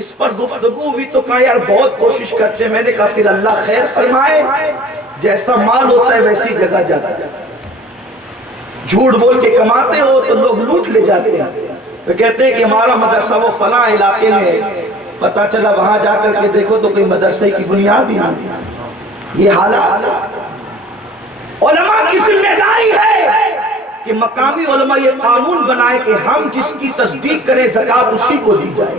اس پر گفتگو بھی تو کہا یار بہت کوشش کرتے ہیں۔ میں نے کہا پھر اللہ خیر فرمائے، جیسا مال ہوتا ہے ویسی جگہ جاتا ہے۔ جھوٹ بول کے کماتے ہو تو لوگ لوٹ لے جاتے ہیں، تو کہتے ہیں کہ ہمارا مدرسہ وہ فلاں علاقے میں ہے، پتہ چلا وہاں جا کر کے دیکھو تو کوئی مدرسے کی بنیاد ہی نہیں۔ یہ حالات علماء کی ذمہ داری ہے کہ مقامی علماء یہ قانون بنائے کہ ہم جس کی تصدیق کریں زکوٰۃ اسی کو دی جائے،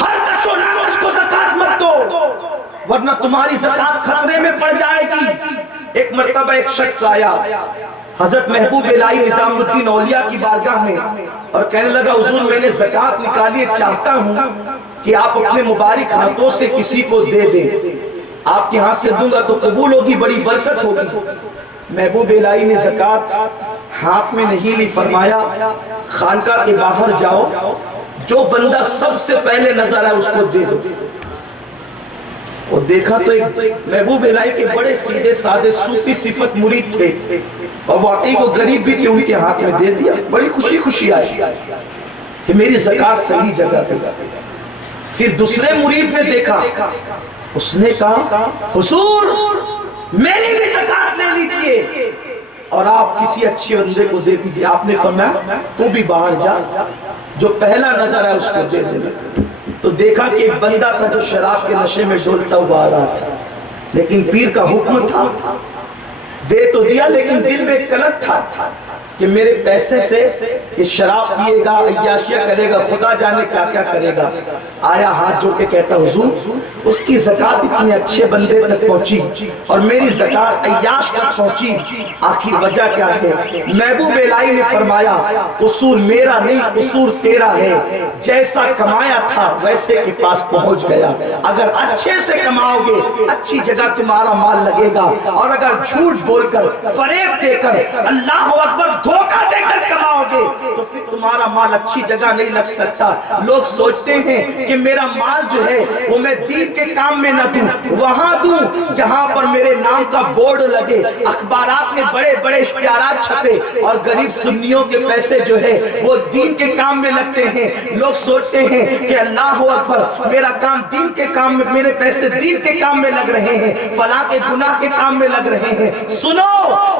ہر کس و ناکس کو زکوٰۃ مت کر دو ورنہ تمہاری زکات خطرے میں پڑ جائے گی۔ ایک مرتبہ ایک شخص آیا حضرت محبوب الہی نظام الدین اولیاء کی بارگاہ میں اور کہنے لگا حضور میں نے زکات نکالی، چاہتا ہوں کہ آپ اپنے مبارک ہاتھوں سے کسی کو دے دیں، آپ کے ہاتھ سے دوں گا تو قبول ہوگی، بڑی برکت ہوگی۔ محبوب الہی نے زکات ہاتھ میں نہیں لی، فرمایا خانقاہ کے باہر جاؤ، جو بندہ سب سے پہلے نظر آئے اس کو دے دو۔ اور دیکھا تو ایک محبوب الہی کے بڑے سیدھے سادے صوفی صفت مرید تھے اور واقعی وہ غریب بھی تھے، ان کے ہاتھ میں دے دیا، بڑی خوشی خوشی آئی کہ میری زکات صحیح جگہ پہ۔ پھر دوسرے مرید نے دیکھا، اس نے کہا حضور میری بھی زکات لے لیجئے اور آپ کسی اچھے بندے کو دے دیجئے۔ آپ نے فرمایا تو بھی باہر جا، جو پہلا نظر ہے اس کو دے دے۔ تو دیکھا کہ ایک بندہ تھا جو شراب کے نشے میں ڈولتا ہوا آ رہا تھا، لیکن پیر کا حکم تھا، دے تو دیا لیکن دل میں کلک تھا کہ میرے پیسے سے یہ شراب پیے گا، عیاشیاں کرے گا، خدا جانے کیا کیا کرے گا۔ آیا ہاتھ جوڑ کے کہتا حضور اس کی زکات اتنے اچھے بندے تک پہنچی اور میری زکات عیاش تک پہنچی، آخر وجہ کیا ہے؟ محبوب الہی نے فرمایا قصور میرا نہیں قصور تیرا ہے، جیسا کمایا تھا ویسے کے پاس پہنچ گیا۔ اگر اچھے سے کماؤ گے اچھی جگہ تمہارا مال لگے گا، اور اگر جھوٹ بول کر فریب دے کر اللہ اکبر دھوکہ دے کر کماؤ گے تو پھر تمہارا مال اچھی جگہ نہیں لگ سکتا۔ لوگ سوچتے ہیں کہ میرا مال جو ہے وہ میں دین کے کام میں نہ دوں، وہاں دوں جہاں پر میرے نام کا بورڈ لگے، اخبارات میں بڑے بڑے اشتہارات چھپے، اور غریب سنیوں کے پیسے جو ہے وہ دین کے کام میں لگتے ہیں۔ لوگ سوچتے ہیں کہ اللہ اکبر میرا کام دین کے کام میں، میرے پیسے دین کے کام میں لگ رہے ہیں، فلاں کے گناہ کے کام میں لگ رہے ہیں۔ سنو،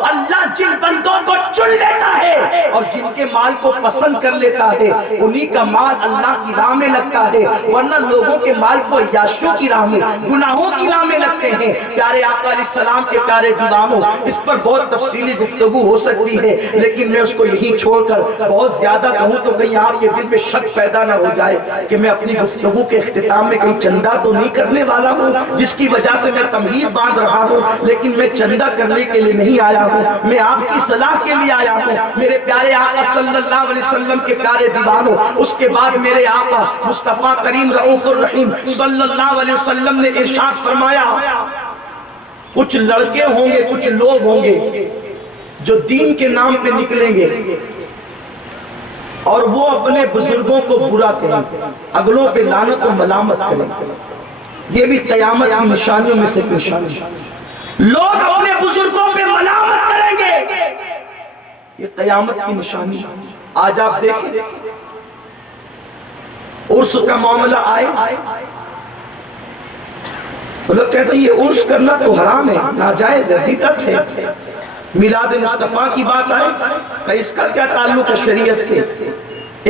اللہ جن بندوں کو چن لیتا ہے اور جن کے مال کو پسند کر لیتا ہے انہی کا مال اللہ کی راہ میں لگتا ہے، ورنہ لوگوں کے مال کو عیاشیوں کی راہ میں، گناہوں کی راہ میں لگتے ہیں۔ پیارے آقا علیہ السلام کے پیارے دیوانوں، اس پر بہت تفصیلی گفتگو ہو سکتی ہے، لیکن میں اس کو یہیں چھوڑ کر بہت زیادہ کہوں تو کہیں آپ کے دل میں شک پیدا نہ ہو جائے کہ میں اپنی گفتگو کے اختتام میں کہیں چندہ تو نہیں کرنے والا ہوں جس کی وجہ سے میں تمہید باندھ رہا ہوں، لیکن میں چندہ کرنے کے لیے نہیں آیا ہوں، میں آپ کی صلاح کے لیے آیا ہوں۔ میرے پیارے آقا صلی اللہ علیہ وسلم کے پیارے دیوانوں، اس کے بعد میرے آقا مصطفیٰ کریم رؤوف الرحیم صلی اللہ علیہ وسلم نے ارشاد فرمایا کچھ لڑکے ہوں گے، کچھ لوگ ہوں گے جو دین کے نام پہ نکلیں گے اور وہ اپنے بزرگوں کو برا کریں گے، اگلوں پہ لعنت و ملامت کریں گے۔ یہ بھی قیامت کی نشانیوں میں سے نشانی، لوگ اپنے بزرگوں پہ ملامت کریں گے، یہ قیامت کی نشانی۔ آج آپ دیکھیں عرس کا معاملہ آئے، لوگ کہتے ہیں یہ عرس کرنا تو حرام ہے، ناجائز ہے، بدعت ہے۔ میلاد مصطفیٰ کی بات آئے کہ اس کا کیا تعلق ہے شریعت سے؟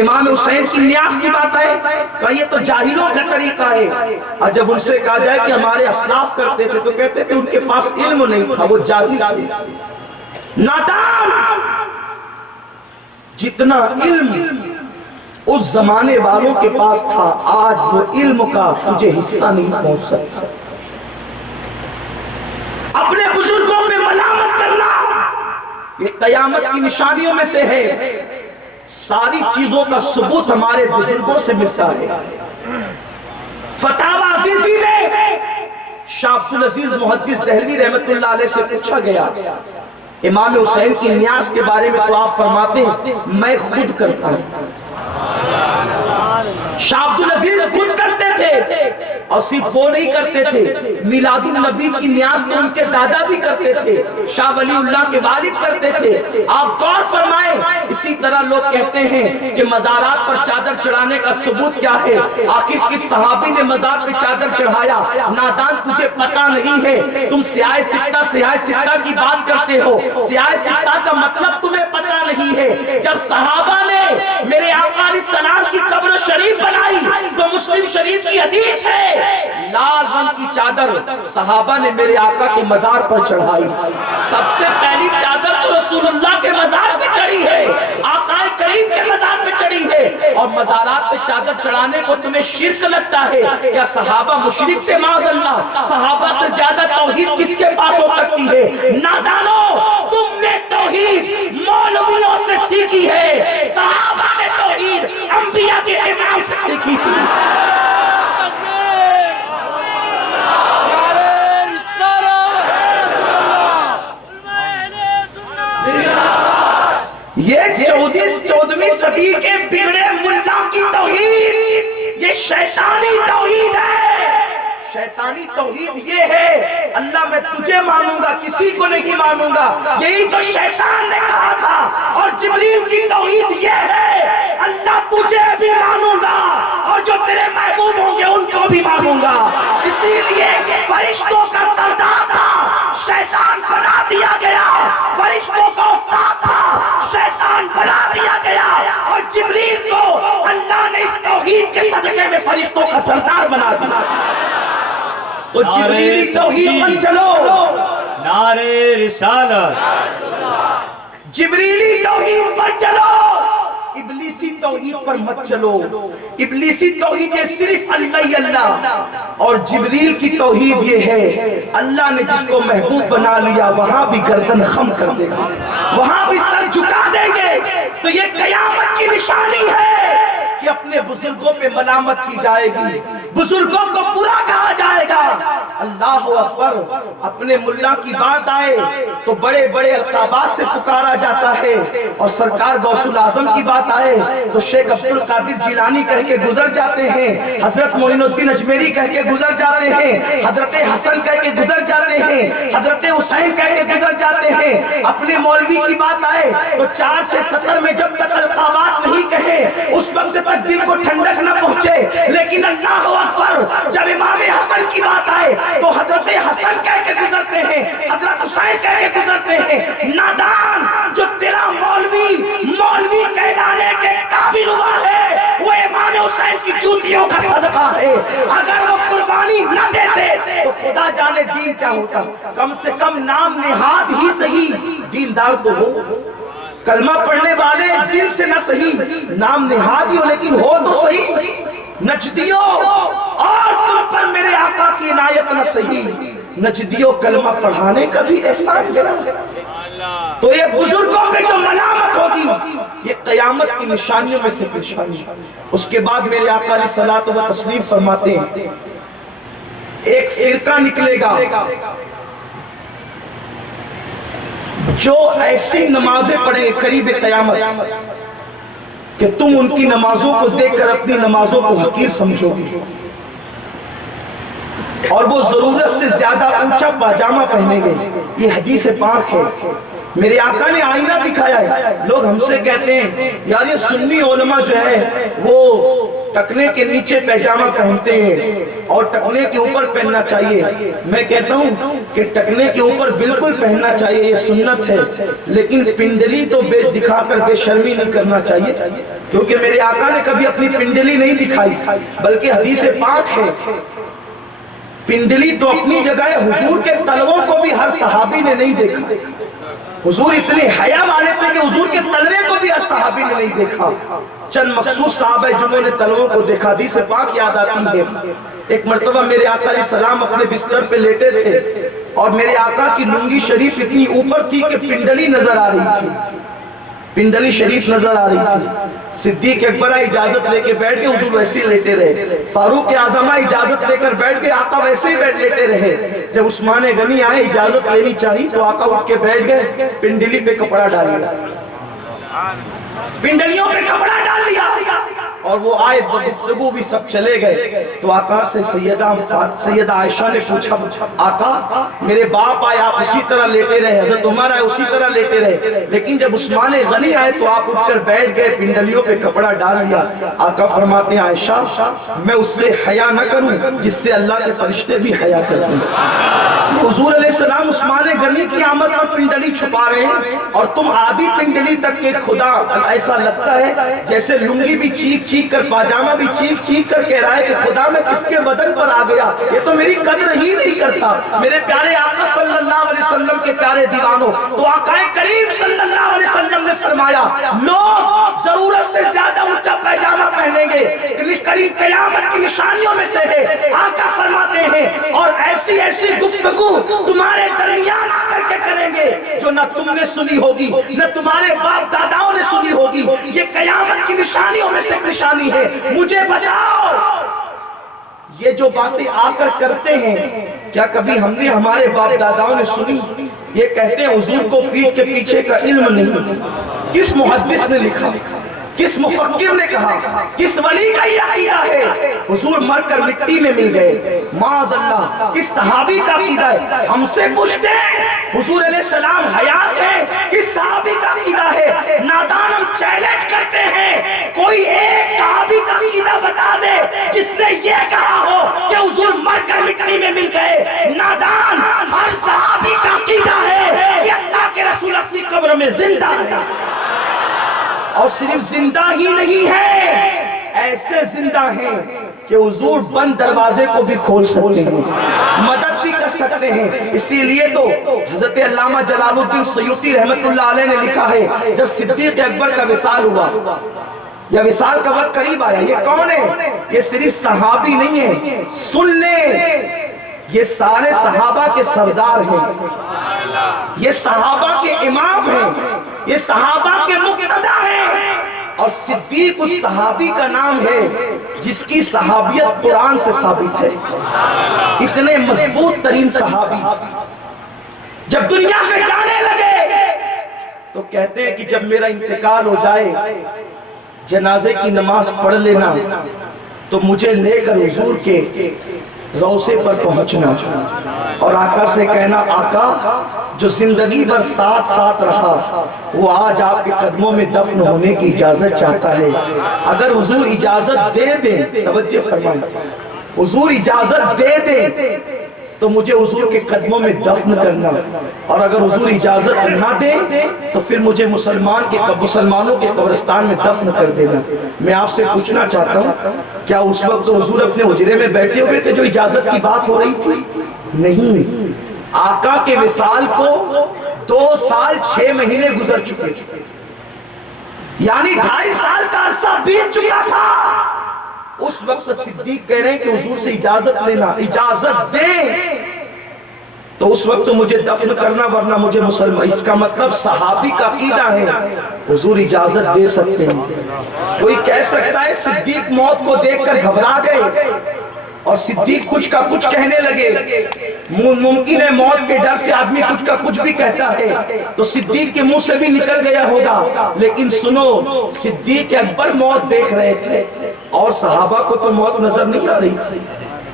امام حسین کی نیاز کی بات آئے کہ یہ تو جاہلوں کا طریقہ ہے، اور جب ان سے کہا جائے کہ ہمارے اسلاف کرتے تھے تو کہتے تھے ان کے پاس علم نہیں تھا، وہ جاہل تھے، نادان۔ جتنا علم اس زمانے والوں کے پاس تھا آج وہ علم کا تجھے حصہ نہیں پہنچ سکتا۔ اپنے بزرگوں پہ ملامت کرنا یہ قیامت کی نشانیوں میں سے ہے۔ ساری چیزوں کا ثبوت ہمارے بزرگوں سے ملتا ہے۔ فتاوی عزیزی میں شاہ عبدالعزیز محدث دہلوی رحمت اللہ علیہ سے پوچھا گیا امام حسین کی نیاز کے بارے میں، تو آپ فرماتے ہیں میں خود کرتا ہوں۔ شاہ عبدالعزیز خود کرتے تھے، اور صرف وہ نہیں کرتے تھے، میلاد النبی کی نیاز تو ان کے دادا بھی کرتے تھے، شاہ ولی اللہ کے والد کرتے تھے۔ آپ غور فرمائیں، اسی طرح لوگ کہتے ہیں کہ مزارات پر چادر چڑھانے کا ثبوت کیا ہے؟ آخر کس صحابی نے مزار پہ چادر چڑھایا؟ نادان تجھے پتہ نہیں ہے، تم سیاہ ستہ کی بات کرتے ہو، سیاہ ستہ کا مطلب تمہیں پتہ نہیں ہے۔ جب صحابہ نے میرے آقا علیہ السلام کی قبر شریف بنائی تو مسلم شریف کی حدیث ہے لال رنگ کی چادر صحابہ نے میرے آقا کے مزار پر چڑھائی۔ سب سے پہلی چادر تو رسول اللہ کے مزار پہ چڑھی ہے، آقا کریم کے مزار پہ چڑھی ہے، اور اور مزارات پہ چادر چڑھانے کو تمہیں شرک لگتا ہے؟ کیا صحابہ مشرک تھے؟ معاذ اللہ، صحابہ سے زیادہ توحید کس کے پاس ہو سکتی ہے؟ نادانو، تم نے توحید مولویوں سے سیکھی ہے، صحابہ نے توحید انبیاء کے امام سے سیکھی تھی۔ یہ 14ویں صدی کے بگڑے ملا کی توحید، یہ شیطانی توحید ہے۔ شیطانی توحید یہ ہے، اللہ میں تجھے مانوں گا، کسی کو نہیں مانوں گا، یہی تو شیطان نے کہا تھا۔ اور جبریل کی توحید یہ ہے، اللہ تجھے بھی مانوں گا اور جو تیرے محبوب ہوں گے ان کو بھی مانوں گا۔ اسی لیے فرشتوں کا سردار تھا، شیطان بنا دیا گیا، فرشتوں کا استاد تھا، شیطان بنا دیا گیا، اور جبریل کو اللہ نے اس توحید کے صدقے میں فرشتوں کا سردار بنا دیا۔ تو جبریلی توحید پر چلو، نعرہ رسالت، جبریلی توحید پر چلو، ابلیسی توحید پر مت چلو۔ ابلیسی توحید یہ صرف اللہ ہی اللہ، اور جبریل کی توحید یہ ہے، اللہ نے جس کو محبوب بنا لیا وہاں بھی گردن خم کر دے گا، وہاں بھی سر جھکا دیں گے۔ تو یہ قیامت کی نشانی ہے کہ اپنے بزرگوں پہ ملامت کی جائے گی، بزرگوں کو برا کہا جائے گا۔ اللہ اکبر، اپنے ملا کی بات آئے تو بڑے بڑے القابات سے پکارا جاتا ہے، اور سرکار غوث الاعظم کی بات آئے تو شیخ عبد القادر جیلانی کہہ کے گزر جاتے ہیں، حضرت معین الدین اجمیری کہہ کے گزر جاتے ہیں، حضرت حسن کہہ کے گزر جاتے ہیں، حضرت حسین کہہ کے گزر جاتے ہیں۔ اپنے مولوی کی بات آئے تو 4 سے 70 میں جب تک القابات نہیں کہے اس وقت تک دل کو ٹھنڈک نہ پہنچے، لیکن اللہ اکبر جب امام حسن کی بات آئے تو حضرت حسن کہہ کے گزرتے ہیں، حضرت حسین کہہ کے گزرتے ہیں۔ نادان، جو تیرا مولوی کہلانے کے قابل ہوا ہے وہ امام حسین کی جوتیوں کا صدقہ ہے۔ اگر وہ قربانی نہ دیتے تو خدا جانے دین کیا ہوتا۔ کم سے کم نام نہاد ہی صحیح دیندار تو ہو، کلمہ پڑھنے والے دل سے نہ صحیح، نام نہاد ہی ہو لیکن ہو تو صحیح۔ نجدیو، اور تم پر میرے آقا کی عنایت نہ صحیح، نجدیو کلمہ پڑھانے کا بھی احسان کرا۔ تو یہ بزرگوں پہ جو ملامت ہوگی یہ قیامت کی نشانیوں میں سے نشانی۔ اس کے بعد میرے آقا علیہ الصلوۃ والتسلیم فرماتے ہیں ایک فرقہ نکلے گا جو ایسی نمازیں پڑھیں گے قریب قیامت کہ تم ان کی نمازوں کو دیکھ کر اپنی نمازوں کو حقیر سمجھو گے، اور وہ ضرورت سے زیادہ اونچا پاجامہ پہنیں گے۔ یہ حدیث پاک ہے، میرے آقا نے آئینہ دکھایا ہے۔ لوگ ہم سے کہتے ہیں یار یہ سنی علماء جو ہے وہ ٹکنے کے نیچے پیجامہ پہنتے ہیں اور ٹکنے کے اوپر پہننا چاہیے۔ میں کہتا ہوں کہ ٹکنے کے اوپر بالکل پہننا چاہیے، یہ سنت ہے، لیکن پنڈلی تو دکھا کر بے شرمی نہیں کرنا چاہیے، کیونکہ میرے آقا نے کبھی اپنی پنڈلی نہیں دکھائی، بلکہ حدیث پاک ہے پنڈلی تو اپنی جگہ ہے، حضور کے تلووں کو بھی ہر صحابی نے نہیں دیکھا۔ حضور اتنے حیا والے تھے کہ حضور کے تلوے کو بھی ہر صحابی نے نہیں دیکھا، چند مخصوص صحابہ جنہوں نے تلووں کو دیکھا۔ حدیث پاک یاد آتی ہے، ایک مرتبہ میرے آقا علیہ السلام اپنے بستر پہ لیٹے تھے اور میرے آقا کی لنگی شریف اتنی اوپر تھی کہ پنڈلی نظر آ رہی تھی، پنڈلی شریف نظر آ رہی تھی۔ صدیق اکبر اجازت لے کے بیٹھ کے حضور ویسے ہی لیٹے رہے، فاروق اعظم اجازت لے کر بیٹھ کے آقا ویسے ہی لیٹے رہے۔ جب عثمان غنی آئے اجازت لینی چاہیے تو آقا اٹھ کے بیٹھ گئے، پنڈلی پہ کپڑا ڈال لیا، پنڈلیوں پہ کپڑا ڈال لیا، اور وہ آئے گفتگو بھی سب چلے گئے۔ تو آقا سے سیدہ عائشہ نے پوچھا آقا میرے باپ آئے آپ اسی طرح لیٹے رہے، حضرت عمر آئے اسی طرح لیٹے رہے، لیکن جب عثمان غنی آئے تو آپ اٹھ کر بیٹھ گئے، پنڈلیوں پہ کپڑا ڈال لیا۔ آقا فرماتے ہیں عائشہ میں اس سے حیا نہ کروں جس سے اللہ کے فرشتے بھی حیا کرتے ہیں۔ حضور علیہ السلام عثمان غنی کی آمد پر پنڈلی چھپا رہے ہیں اور تم آدھی پنڈلی تک کے، خدا ایسا لگتا ہے جیسے لنگی بھی چیخ چیخ کر پاجامہ بھی چیخ کر کہہ رہا ہے کہ خدا میں کس کے بدن پر آ گیا، یہ تو میری قدر ہی نہیں کرتا۔ میرے پیارے آقا صلی اللہ علیہ وسلم کے پیارے دیوانوں، تو آقا کریم صلی اللہ علیہ وسلم نے فرمایا لوگ ضرورت سے زیادہ اونچا پاجامہ پہنیں گے، قریب قیامت کی نشانیوں میں سے ہے۔ آقا فرماتے ہیں اور ایسی ایسی گفتگو تمہارے درمیان آ کر کے کریں گے جو نہ تم نے سنی ہوگی نہ تمہارے باپ داداؤں نے سنی ہوگی۔ یہ قیامت کی نشانیوں میں سے ایک نشانی ہے، مجھے بتاؤ یہ جو باتیں آ کر کرتے ہیں کیا کبھی ہم نے ہمارے باپ داداؤں نے سنی؟ یہ کہتے ہیں حضور کو پیٹھ کے پیچھے کا علم نہیں۔ کس محدث نے لکھا، کس مفکر نے کہا، کس ولی کا یہ عقیدہ ہے؟ حضور مر کر مٹی میں مل گئے، معاذ اللہ۔ کس صحابی کا عقیدہ ہے؟ ہم سے پوچھتے ہیں حضور علیہ السلام حیات ہے، کس صحابی کا عقیدہ ہے؟ نادان ہم چیلنج کرتے ہیں، کوئی ایک صحابی کا عقیدہ بتا دے جس نے یہ کہا ہو کہ حضور مر کر مٹی میں مل گئے۔ نادان، ہر صحابی کا عقیدہ ہے کہ اللہ کے رسول اپنی قبر میں زندہ ہے، اور صرف زندہ ہی نہیں ہے، ایسے زندہ ہیں کہ حضور بند دروازے کو بھی کھول سکتے ہیں، مدد بھی کر سکتے ہیں۔ اسی لیے تو حضرت علامہ جلال الدین سیوطی رحمت اللہ علیہ نے لکھا ہے جب صدیق اکبر کا وصال ہوا یا وصال کا وقت قریب آیا، یہ کون ہے؟ یہ صرف صحابی نہیں ہے، سن لیں، یہ سارے صحابہ کے سردار ہیں، یہ صحابہ کے امام ہیں، یہ صحابہ کے مقتدی ہیں، اور صدیق اس صحابی کا نام ہے جس کی صحابیت قرآن سے ثابت ہے۔ اتنے مضبوط ترین صحابی جب دنیا سے جانے لگے تو کہتے ہیں کہ جب میرا انتقال ہو جائے جنازے کی نماز پڑھ لینا تو مجھے لے کر حضور کے روضے پر پہنچنا اور آقا سے کہنا آقا جو زندگی بھر ساتھ رہا وہ آج آپ کے قدموں میں دفن ہونے کی اجازت چاہتا ہے۔ اگر حضور اجازت دے دیں، توجہ فرمائیں، حضور اجازت دے دیں تو مجھے حضور کے قدموں میں دفن کرنا، اور اگر حضور اجازت نہ دے تو پھر مجھے مسلمانوں کے قبرستان میں دفن کر دینا۔ میں آپ سے پوچھنا چاہتا ہوں کیا اس وقت حضور اپنے حجرے میں بیٹھے ہوئے تھے جو اجازت کی بات ہو رہی تھی؟ نہیں، آقا کے وصال کو 2 سال 6 مہینے گزر چکے، یعنی 2.5 سال کا عرصہ بیت چکا تھا۔ اس وقت صدیق کہہ رہے ہیں کہ حضور سے اجازت لینا، اجازت دیں تو اس وقت مجھے دفن کرنا ورنہ مجھے مسلمان۔ اس کا مطلب صحابی کا عقیدہ ہے حضور اجازت دے سکتے ہیں۔ کوئی کہہ سکتا ہے صدیق موت کو دیکھ کر گھبرا گئے اور صدیق کچھ کا کچھ کہنے لگے، ممکن ہے موت کے ڈر سے آدمی کچھ کا کچھ بھی کہتا ہے تو صدیق کے منہ سے بھی نکل گیا ہوگا، لیکن سنو صدیق اکبر موت دیکھ رہے تھے اور صحابہ کو تو موت نظر نہیں آ رہی تھی،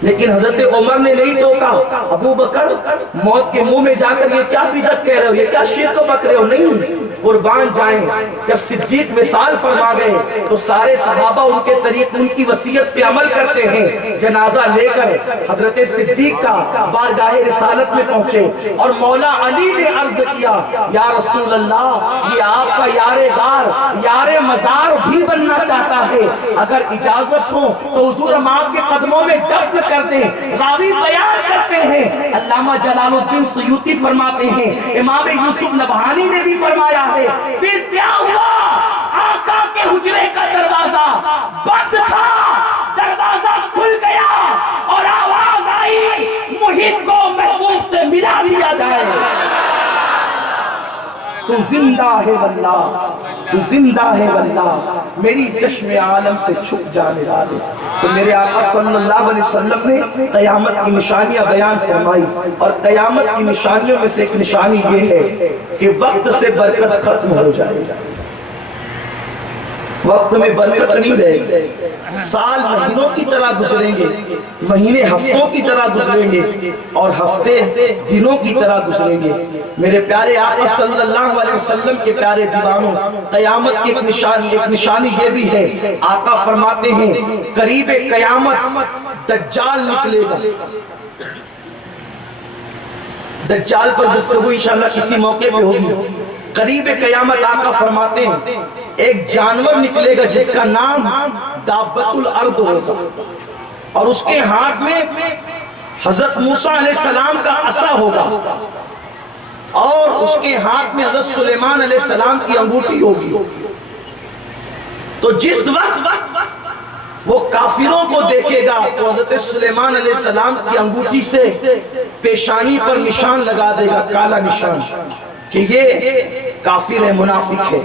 لیکن حضرت عمر نے نہیں ٹوکا، ابو بکر موت کے منہ میں جا کر یہ کیا بدعت کہہ رہے ہو، یہ کیا شرک بک رہے ہو؟ نہیں، قربان جائیں۔ جب صدیق وصال فرما گئے تو سارے صحابہ ان کے طریق ان کی وصیت پہ عمل کرتے ہیں، جنازہ لے کر حضرت صدیق کا بارگاہ رسالت میں پہنچے اور مولا علی نے عرض کیا یا رسول اللہ یہ آپ کا یار غار یار مزار بھی بننا چاہتا ہے، اگر اجازت ہو تو حضور ہم آپ کے قدموں میں دفن کر دیں۔ راوی بیان کرتے ہیں، علامہ جلال الدین سیوطی فرماتے ہیں، امام یوسف نبہانی نے بھی فرمایا ہے، پھر کیا ہوا؟ آقا کے حجرے کا دروازہ بند تھا، دروازہ کھل گیا اور آواز آئی محب کو محبوب سے ملا دیا جائے۔ تو زندہ ہے واللہ، تو زندہ ہے واللہ، میری چشم عالم سے چھپ جانے والے۔ تو میرے آقا صلی اللہ علیہ وسلم نے قیامت کی نشانیاں بیان فرمائی، اور قیامت کی نشانیوں میں سے ایک نشانی یہ ہے کہ وقت سے برکت ختم ہو جائے گا، وقت میں برکت نہیں رہے گی، سال مہینوں کی طرح گزریں گے، مہینے ہفتوں کی طرح گزریں گے، اور ہفتے دنوں کی طرح گزریں گے۔ میرے پیارے آقا صلی اللہ علیہ وسلم کے پیارے دیوانوں، قیامت کی ایک نشانی یہ بھی ہے، آقا فرماتے ہیں قریب قیامت دجال نکلے گا۔ دجال پر گفتگو انشاءاللہ کسی موقع پہ ہوگی۔ قریب قیامت آقا فرماتے ہیں ایک جانور نکلے گا جس کا نام دابت الارض ہوگا، اور اس کے ہاتھ میں حضرت موسیٰ علیہ السلام کا عصا ہوگا، اور اس کے ہاتھ میں حضرت سلیمان علیہ السلام کی انگوٹھی ہوگی۔ تو جس وقت وہ کافروں کو دیکھے گا تو حضرت سلیمان علیہ السلام کی انگوٹھی سے پیشانی پر نشان لگا دے گا، کالا نشان، کہ یہ کافر ہے، منافق ہے۔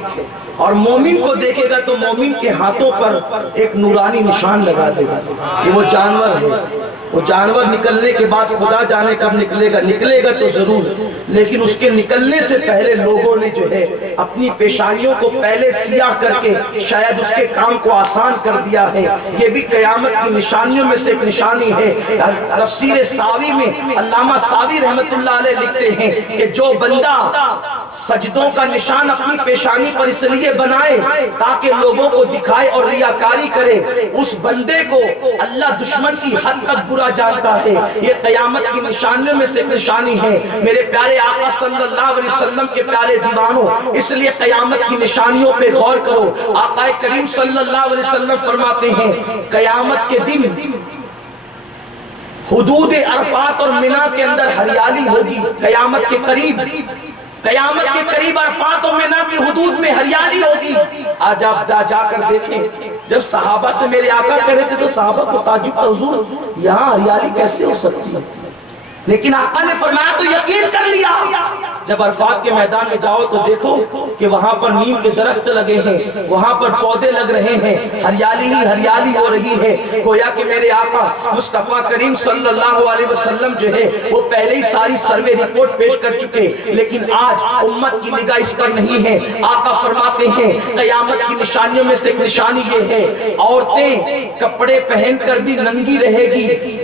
اور مومن کو دیکھے گا تو مومن کے ہاتھوں پر ایک نورانی نشان لگا دے گا کہ وہ جانور ہے۔ وہ جانور نکلنے کے بعد خدا جانے کب نکلے گا تو ضرور، لیکن اس کے نکلنے سے پہلے لوگوں نے جو ہے اپنی پیشانیوں کو پہلے سیاہ کر کے شاید اس کے کام کو آسان کر دیا ہے۔ یہ بھی قیامت کی نشانیوں میں سے ایک نشانی ہے۔ تفسیر ساوی میں علامہ ساوی رحمت اللہ علیہ لکھتے ہیں کہ جو بندہ سجدوں کا نشان اپنی پیشانی پر اس لیے بنائے تاکہ لوگوں کو دکھائے اور ریاکاری کرے، اس بندے کو اللہ دشمن کی حد تک برا جانتا ہے۔ یہ قیامت کی نشانیوں میں سے ایک نشانی ہے۔ میرے پیارے آقا صلی اللہ علیہ وسلم کے پیارے دیوانوں، اس لیے قیامت کی نشانیوں پہ غور کرو۔ آقا کریم صلی اللہ علیہ وسلم فرماتے ہیں قیامت کے دن حدود عرفات اور منی کے اندر ہریالی ہوگی۔ قیامت کے قریب عرفات اور منی کی حدود میں ہریالی ہوگی۔ آج آپ جا کر دیکھیں، جب صحابہ سے میرے آقا کہہ رہے تھے تو صحابہ کو تعجب تھا، حضور یہاں ہریالی کیسے ہو سکتی ہے؟ لیکن آقا نے فرمایا تو یقین کر لیا۔ جب عرفات کے میدان میں جاؤ تو دیکھو کہ وہاں پر نیم کے درخت لگے ہیں، وہاں پر پودے لگ رہے ہیں، ہریالی ہی ہریالی ہو رہی ہے۔ گویا کہ میرے آقا مصطفیٰ کریم صلی اللہ علیہ وسلم جو ہے وہ پہلے ہی ساری سروے رپورٹ پیش کر چکے، لیکن آج امت کی نگاہ اس پر نہیں ہے۔ آقا فرماتے ہیں قیامت کی نشانیوں میں سے ایک نشانی یہ ہے، عورتیں کپڑے پہن کر بھی ننگی رہے گی۔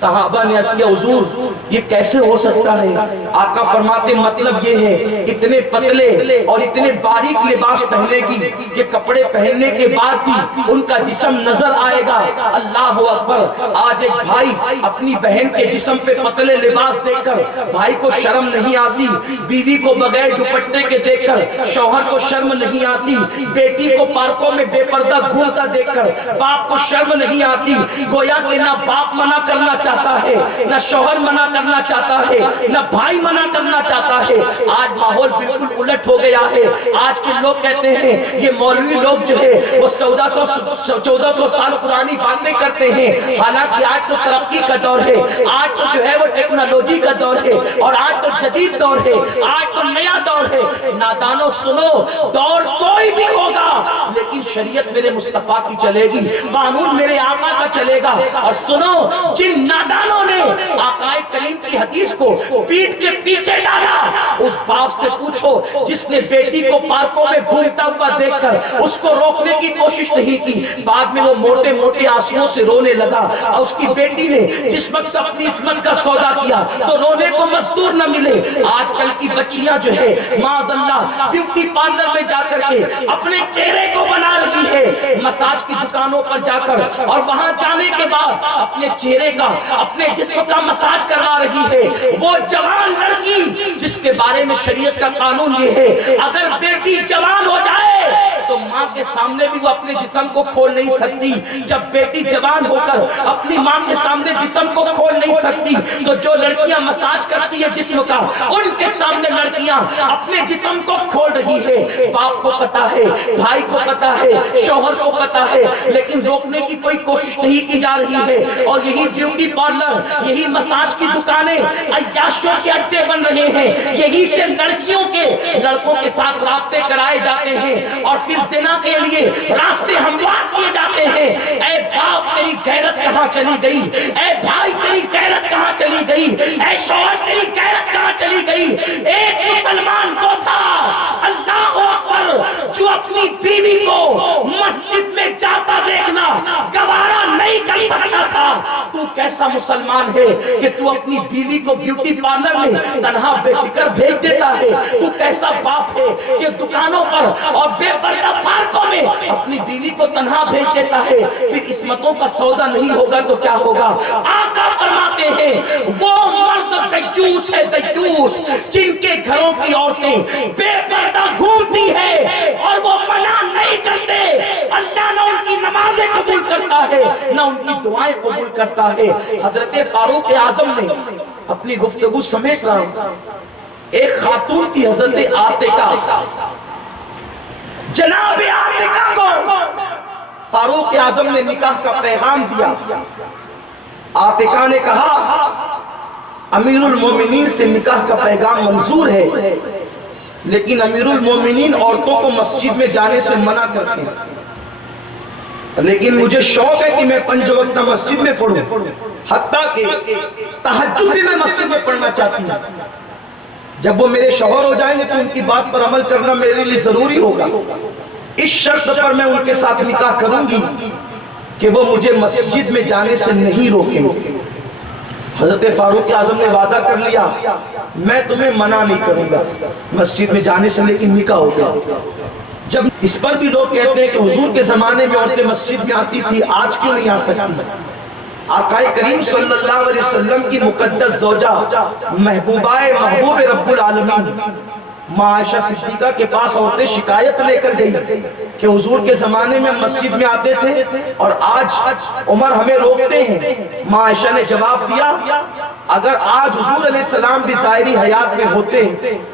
صحابہ نے عرض کیا حضور یہ کیسے ہو سکتا ہے؟ آقا فرماتے مطلب یہ ہے اتنے پتلے اور اتنے باریک لباس پہنے گی کہ کپڑے پہننے کے بعد بھی ان کا جسم نظر آئے گا۔ اللہ اکبر! آج ایک بھائی اپنی بہن کے جسم پہ پتلے لباس دیکھ کر بھائی کو شرم نہیں آتی، بیوی کو بغیر دوپٹے کے دیکھ کر شوہر کو شرم نہیں آتی، بیٹی کو پارکوں میں بے پردہ گھومتا دیکھ کر باپ کو شرم نہیں آتی۔ گویا کہ نہ باپ منع کرنا چاہتا ہے، نہ شوہر منع کرنا چاہتا ہے، نہ بھائی منع کرنا چاہتا ہے۔ آج ماحول بالکل الٹ ہو گیا ہے۔ آج کے لوگ کہتے ہیں یہ مولوی لوگ جو ہے وہ 1400 سال پرانی باتیں کرتے ہیں، حالانکہ آج تو ترقی کا دور ہے، آج تو جو ہے وہ ٹیکنالوجی کا دور ہے، اور آج تو جدید دور ہے، آج تو نیا دور ہے۔ نادانوں سنو، دور کوئی بھی ہوگا لیکن شریعت میرے مصطفیٰ کی چلے گی، قانون میرے آقا کا چلے گا۔ اور سنو، جن نادانوں نے آقا کریم کی حدیث کو پیٹ کے پیچھے ڈالا، اس باپ سے پوچھو جس نے بیٹی کو پارکوں میں گھومتا ہوا دیکھ کر اس کو روکنے کی کوشش نہیں کی، بعد میں وہ موٹے موٹے آنسوؤں سے رونے لگا، اور اس کی بیٹی نے جس وقت اپنی عصمت کا سودا کیا تو رونے کو مزدور نہ ملے۔ آج کل کی بچیاں جو ہے معاذ اللہ بیوٹی پارلر میں جا کر کے اپنے چہرے کو بنا رہی ہے، مساج کی دکانوں پر جا کر، اور وہاں جانے کے بعد اپنے چہرے کا، اپنے جسم کا مساج کروا رہی ہے۔ وہ جوان لڑکی جس کے بارے میں شریعت کا قانون یہ ہے اگر بیٹی جوان ہو جائے تو ماں کے سامنے بھی وہ اپنے جسم کو کھول نہیں سکتی۔ جب بیٹی جوان ہو کر اپنی ماں کے سامنے جسم کو کھول نہیں سکتی تو جو لڑکیاں مساج کرتی ہے جسم کا، ان کے سامنے لڑکیاں اپنے جسم کو کھول رہی ہے۔ باپ کو پتا ہے، بھائی کو پتا ہے، شوہر کو پتا ہے، لیکن روکنے کی کوئی کوشش نہیں کی جا رہی ہے۔ اور یہی بیوٹی پارلر، یہی مساج کی دکانیں عیاشیوں کے اڈے بن رہے ہیں، یہی سے لڑکیوں کے لڑکوں کے ساتھ رابطے کرائے جاتے ہیں اور پھر زنا کے لیے راستے ہموار کیے جاتے ہیں۔ اے باپ تیری غیرت کہاں چلی گئی؟ اے بھائی تیری غیرت کہاں چلی گئی؟ اے شوہر تیری غیرت کہاں چلی گئی؟ ایک مسلمان کو تھا، اللہ اکبر، جو اپنی بیوی کو مسجد میں جاتا دیکھنا گوارا نہیں کر سکتا تھا۔ تو کیسا مسلمان ہے کہ تو اپنی بیوی کو بیوٹی پارلر میں تنہا بے فکر بھیج دیتا ہے؟ تو کیسا باپ ہے کہ دکانوں پر اور بے پردہ پارکوں میں اپنی بیوی کو تنہا بھیج دیتا ہے؟ پھر عصمتوں کا سودا نہیں ہوگا تو کیا ہوگا؟ آقا فرماتے ہیں وہ مرد دیوس ہے، دیوس، جن کے گھروں کی عورتیں بے پردہ گھومتی ہے اور وہ منع نہیں کرتے، اللہ نہ ان کی نماز نمازیں قبول کرتا ہے نہ ان کی دعائیں قبول کرتا ہے۔ حضرت فاروق اعظم نے اپنی گفتگو سمیٹ رہا ہوں، ایک خاتون تھی حضرت عاتقہ، جناب عاتقہ کو فاروق اعظم نے نکاح کا پیغام دیا۔ عاتقہ نے کہا امیر المومنین سے نکاح کا پیغام منظور ہے، لیکن امیر المومنین عورتوں کو مسجد میں جانے سے منع کرتے ہیں، لیکن مجھے شوق ہے کہ میں 5 وقت مسجد میں پڑھوں، حتیٰ کہ تہجد بھی میں مسجد میں پڑھنا چاہتی ہوں۔ جب وہ میرے شوہر ہو جائیں گے تو ان کی بات پر عمل کرنا میرے لیے ضروری ہوگا، اس شرط پر میں ان کے ساتھ نکاح کروں گی کہ وہ مجھے مسجد میں جانے سے نہیں روکیں گے۔ حضرت فاروق اعظم نے وعدہ کر لیا میں تمہیں منع نہیں کروں گا مسجد میں جانے سے، لیکن نکاح ہو گیا۔ جب اس پر بھی لوگ کہتے ہیں کہ حضور کے زمانے میں عورتیں مسجد میں آتی تھی، آج کیوں نہیں آ سکتی؟ آقا کریم صلی اللہ علیہ وسلم کی مقدس زوجہ محبوب رب العالمین ماں عائشہ صدیقہ کے پاس عورتیں شکایت لے کر گئی کہ حضور کے زمانے میں مسجد میں آتے تھے اور آج عمر ہمیں روکتے ہیں۔ ماں عائشہ نے جواب دیا اگر آج حضور علیہ السلام بھی ظاہری حیات میں ہوتے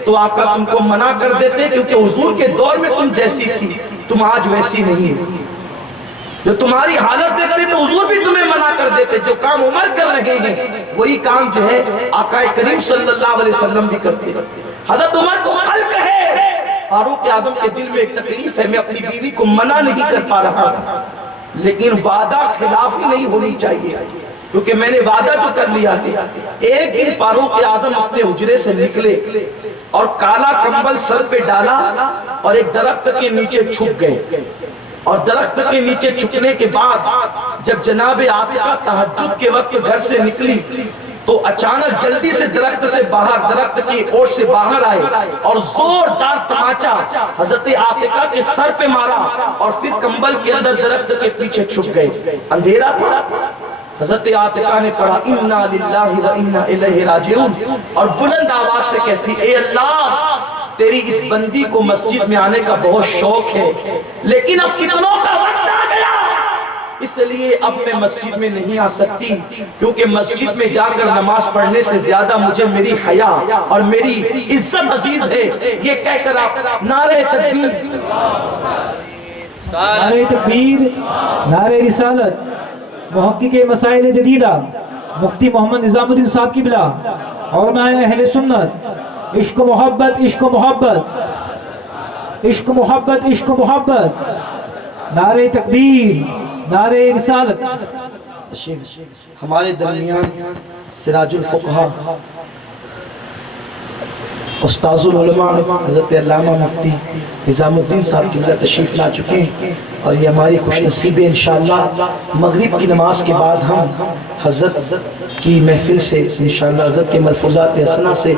تو آقا تم کو منع کر دیتے، کیونکہ حضور کے دور میں تم جیسی تھی تم آج ویسی نہیں ہو۔ جو تمہاری حالت دیکھتے تو حضور بھی تمہیں منع کر دیتے، جو کام عمر کر رہے ہیں وہی کام جو ہے آقا کریم صلی اللہ علیہ وسلم بھی کرتے۔ حضرت عمر کو خلق ہے، فاروق اعظم کے دل میں ایک تکلیف ہے، میں اپنی بیوی کو منع نہیں کر پا رہا، لیکن وعدہ خلافی نہیں ہونی چاہیے، کیونکہ میں نے وعدہ جو کر لیا ہے۔ ایک دن فاروق اعظم اپنے حجرے سے نکلے اور کالا کمبل سر پہ ڈالا اور ایک درخت کے نیچے چھپ گئے، اور درخت کے نیچے چھپنے کے بعد جب جناب عاتقہ تہجد کے وقت گھر سے نکلی تو اچانک جلدی سے درخت کی اوٹ سے باہر آئے اور زوردار تماچا حضرت عاتقہ کے سر پہ مارا اور پھر کمبل کے اندر درخت کے پیچھے چھپ گئے۔ اندھیرا تھا، حضرت عاتقہ نے پڑھا انا للہ و انا الیہ راجعون اور بلند آواز سے کہتی اے اللہ تیری اس بندی کو مسجد میں آنے کا بہت شوق ہے، لیکن اب فتنوں کا وقت آ گیا، اس لیے اب میں مسجد میں نہیں آ سکتی، کیونکہ مسجد میں جا کر نماز پڑھنے سے زیادہ مجھے میری حیا اور میری عزت عزیز ہے۔ یہ کہہ کر آپ نعرہ تکبیر، نعرہ تکبیر، نعرہ رسالت، محقق مسائل جدیدہ مفتی محمد نظام الدین صاحب کی بلا علماء اہل سنت، عشق و محبت، عشق و محبت، عشق و محبت، عشق و محبت، نعرہ تکبیر، نعرہ رسالت۔ ہمارے درمیان سراج الفقہاء استاذ العلماء حضرت علامہ مفتی نظام الدین صاحب کی تشریف لا چکے ہیں، اور یہ ہماری خوش نصیب ہے انشاءاللہ مغرب کی نماز کے بعد ہم حضرت کی محفل سے انشاءاللہ حضرت کے ملفوظات حسنہ سے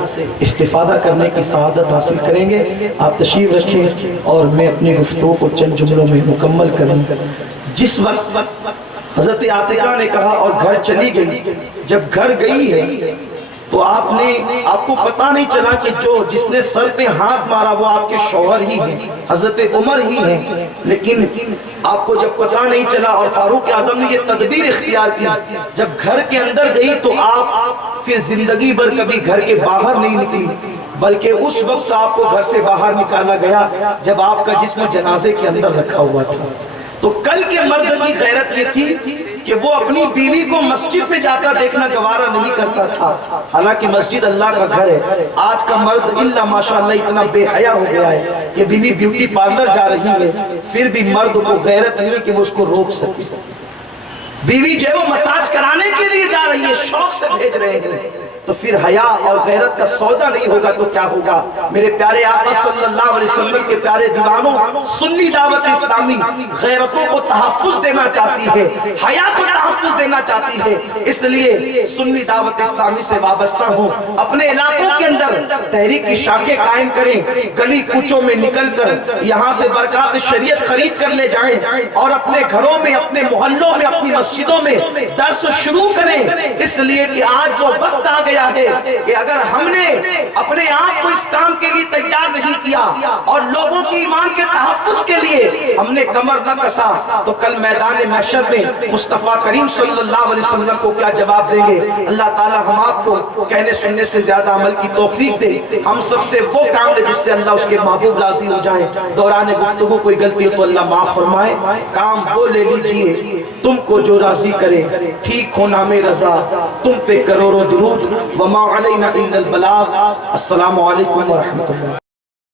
استفادہ کرنے کی سعادت حاصل کریں گے۔ آپ تشریف رکھیں اور میں اپنی گفتگو کو چند جملوں میں مکمل کروں۔ جس وقت حضرت عاتقہ نے کہا اور گھر چلی گئی، جب گھر گئی ہے تو آپ کو پتہ نہیں چلا کہ جس نے سر پہ ہاتھ مارا وہ آپ کے شوہر ہی ہیں، حضرت عمر ہی ہیں، لیکن آپ کو جب پتہ نہیں چلا اور فاروق اعظم نے یہ تدبیر اختیار کی، جب گھر کے اندر گئی تو آپ پھر زندگی بھر کبھی گھر کے باہر نہیں نکلی، بلکہ اس وقت آپ کو گھر سے باہر نکالا گیا جب آپ کا جسم جنازے کے اندر رکھا ہوا تھا۔ تو کل کے مرد کی غیرت یہ تھی کہ وہ اپنی بیوی کو مسجد میں جاتا دیکھنا گوارا نہیں کرتا تھا، حالانکہ مسجد اللہ کا گھر ہے۔ آج کا مرد اللہ ماشاءاللہ اتنا بے حیا ہو گیا ہے کہ بیوی بیوٹی پارلر جا رہی ہے پھر بھی مرد کو غیرت نہیں کہ وہ اس کو روک سکے۔ بیوی جو ہے وہ مساج کرانے کے لیے جا رہی ہے، شوق سے بھیج رہے ہیں، تو پھر حیا اور غیرت کا سودا نہیں ہوگا تو کیا ہوگا؟ میرے پیارے آقا صلی اللہ علیہ وسلم کے پیارے دیوانوں، سنی دعوت اسلامی غیرتوں کو تحفظ دینا چاہتی ہے، حیا کو تحفظ دینا چاہتی ہے، اس لیے سنی دعوت اسلامی سے وابستہ ہوں، اپنے علاقوں کے اندر تحریک کی شاخیں قائم کریں، گلی کوچوں میں نکل کر یہاں سے برکات شریعت خرید کر لے جائیں اور اپنے گھروں میں، اپنے محلوں میں، اپنی مسجدوں میں درس شروع کریں، اس لیے کہ آج وہ وقت آ گیا ہے کہ اگر ہم نے اپنے آپ کو اس کام کے لیے تیار نہیں کیا اور لوگوں کی ایمان کے تحفظ کے لیے ہم نے کمر نہ کسا تو کل میدان محشر میں مصطفیٰ کریم صلی اللہ علیہ وسلم کو کیا جواب دیں گے؟ اللہ تعالی ہم آپ کو کہنے سننے سے زیادہ عمل کی توفیق دے، ہم سب سے وہ کام لے جس سے اللہ اس کے محبوب راضی ہو جائیں۔ دوران گفتگو کوئی غلطی ہو تو اللہ معاف فرمائے، کام وہ لے لیجئے تم کو جو راضی کرے، ٹھیک ہو نام رضا، تم پہ کروڑوں درود، وما علینا الا البلاغ۔ السلام علیکم ورحمۃ اللہ۔